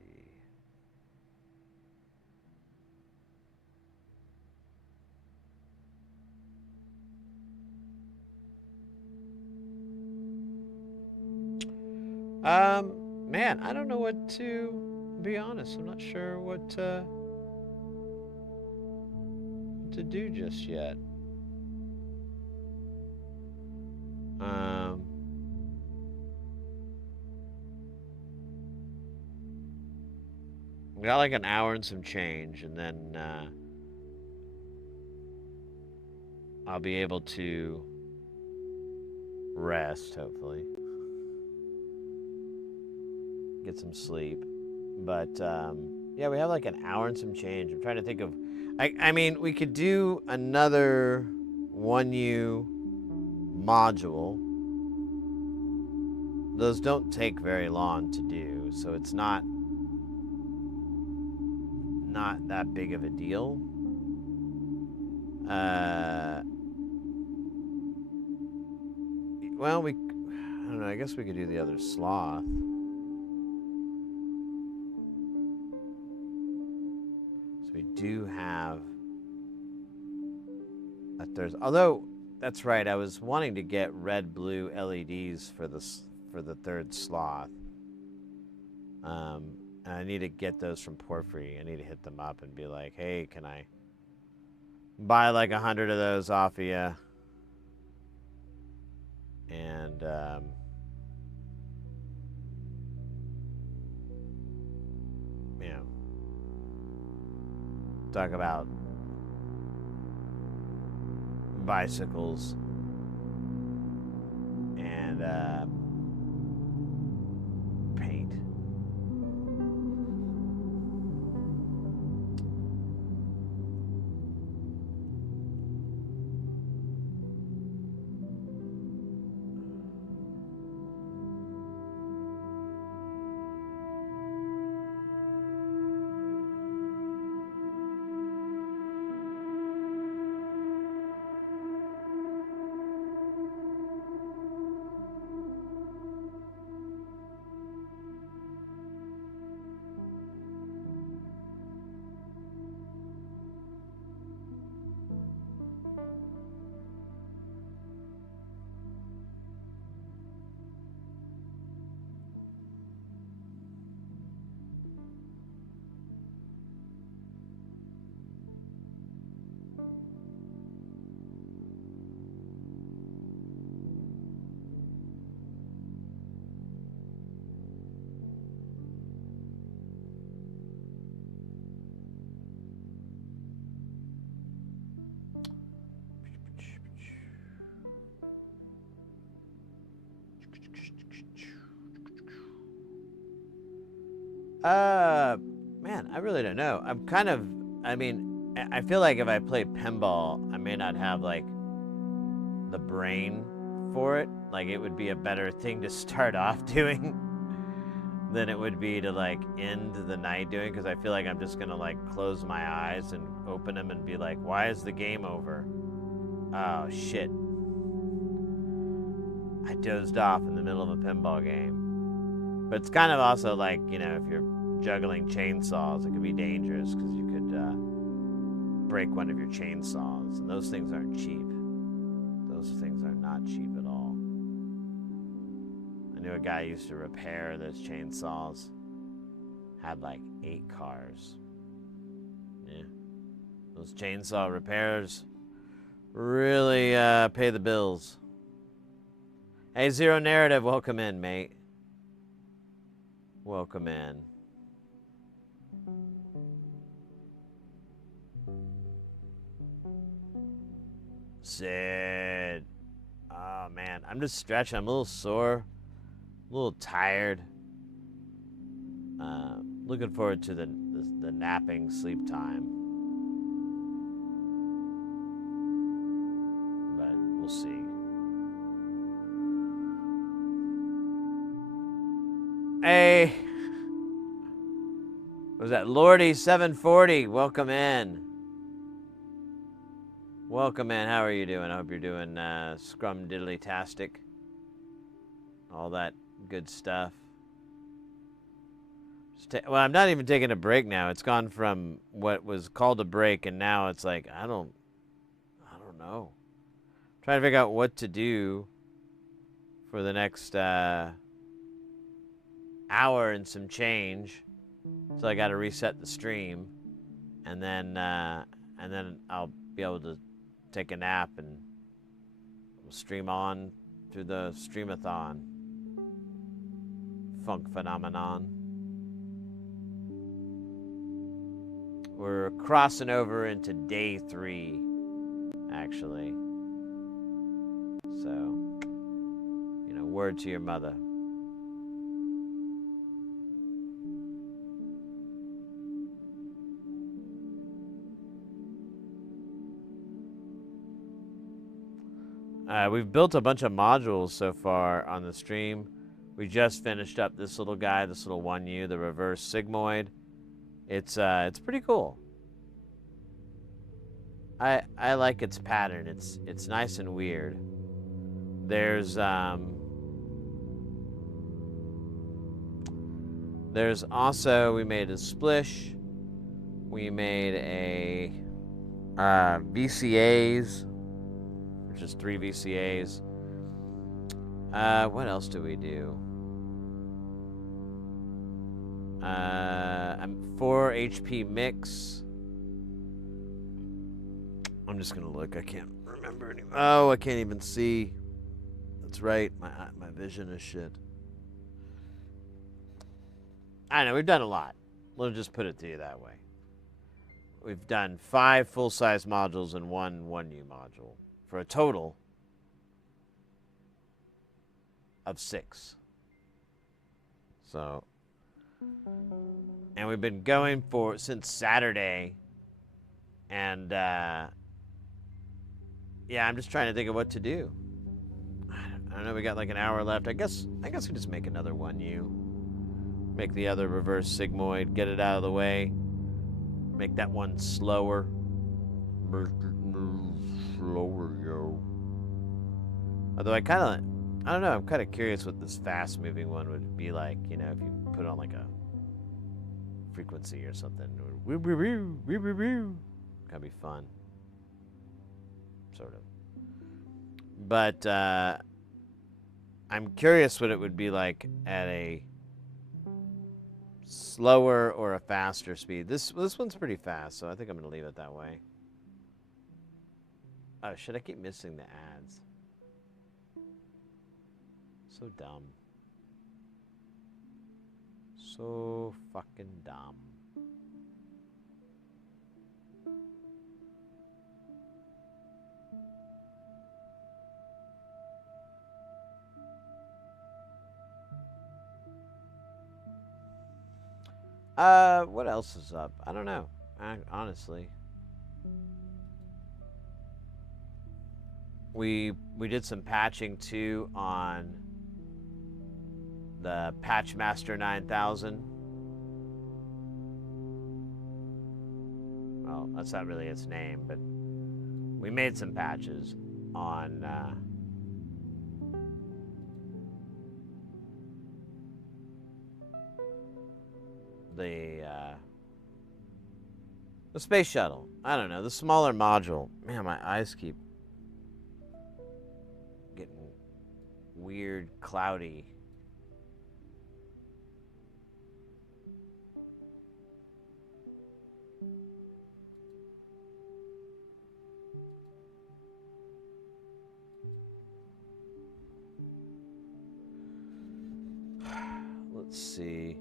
Man, I don't know what to be honest. I'm not sure what to do just yet. We got like an hour and some change, and then I'll be able to rest, hopefully. Get some sleep. But yeah, we have like an hour and some change. I'm trying to think of. I mean, we could do another 1U module. Those don't take very long to do, so it's not that big of a deal. Well, I don't know. I guess we could do the other sloth. So we do have a Thursday. Although that's right, I was wanting to get red-blue LEDs for for the third sloth. And I need to get those from Porphyry. I need to hit them up and be like, hey, can I buy like 100 of those off of you? And you know, talk about bicycles and paint. Man, I really don't know. I mean, I feel like if I play pinball, I may not have like the brain for it. Like it would be a better thing to start off doing than it would be to like end the night doing, because I feel like I'm just gonna like close my eyes and open them and be like, why is the game over? Oh shit. I dozed off in the middle of a pinball game. But it's kind of also like, you know, if you're juggling chainsaws, it could be dangerous because you could break one of your chainsaws. And those things aren't cheap. Those things are not cheap at all. I knew a guy who used to repair those chainsaws. Had like 8 cars. Yeah. Those chainsaw repairs really pay the bills. Hey, Zero Narrative, welcome in, mate. Welcome in. Sid. Oh, man. I'm just stretching. I'm a little sore. A little tired. Looking forward to the napping sleep time. But we'll see. Hey. Was that Lordy740? Welcome in. Welcome in. How are you doing? I hope you're doing scrum diddly tastic. All that good stuff. Well, I'm not even taking a break now. It's gone from what was called a break, and now it's like I don't know. I'm trying to figure out what to do for the next hour and some change. So I got to reset the stream, and then I'll be able to take a nap and stream on through the streamathon. Funk phenomenon. We're crossing over into day 3, actually. So, you know, word to your mother. We've built a bunch of modules so far on the stream. We just finished up this little guy, this little 1U, the Reverse Sigmoid. It's pretty cool. I like its pattern. It's nice and weird. There's also, we made a splish. We made a VCAs, which is 3 VCAs. What else do we do? 4 HP mix. I'm just gonna look. I can't remember any. Oh, I can't even see. That's right. My vision is shit. I know we've done a lot. We'll just put it to you that way. We've done 5 full-size modules and 1 1U module for a total of 6. So, and we've been going since Saturday, and yeah, I'm just trying to think of what to do. I don't know. We got like an hour left. I guess we just make another 1U. Make the other reverse sigmoid. Get it out of the way. Make that one slower. Slower, yo. Although I don't know, I'm kind of curious what this fast moving one would be like, you know, if you put on like a frequency or something. Gotta be fun. Sort of. But I'm curious what it would be like at a slower or a faster speed. This one's pretty fast, so I think I'm gonna leave it that way. Oh shit, I keep missing the ads. So dumb. So fucking dumb. What else is up? I don't know. Honestly. We did some patching too on the Patchmaster 9000. Well, that's not really its name, but we made some patches on the space shuttle. I don't know, the smaller module. Man, my eyes keep getting weird, cloudy. Let's see.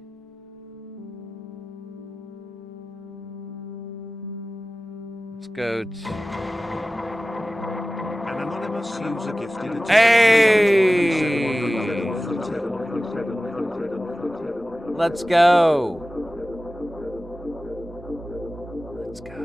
Let's go to... An anonymous user gifted a Hey! Let's go. Let's go. Let's go.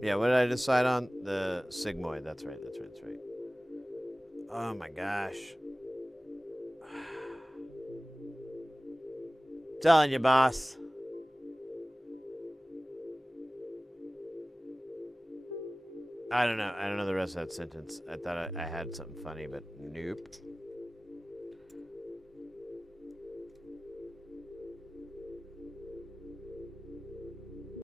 Yeah, what did I decide on? The sigmoid. That's right. Oh my gosh. Telling you, boss. I don't know the rest of that sentence. I thought I had something funny, but nope.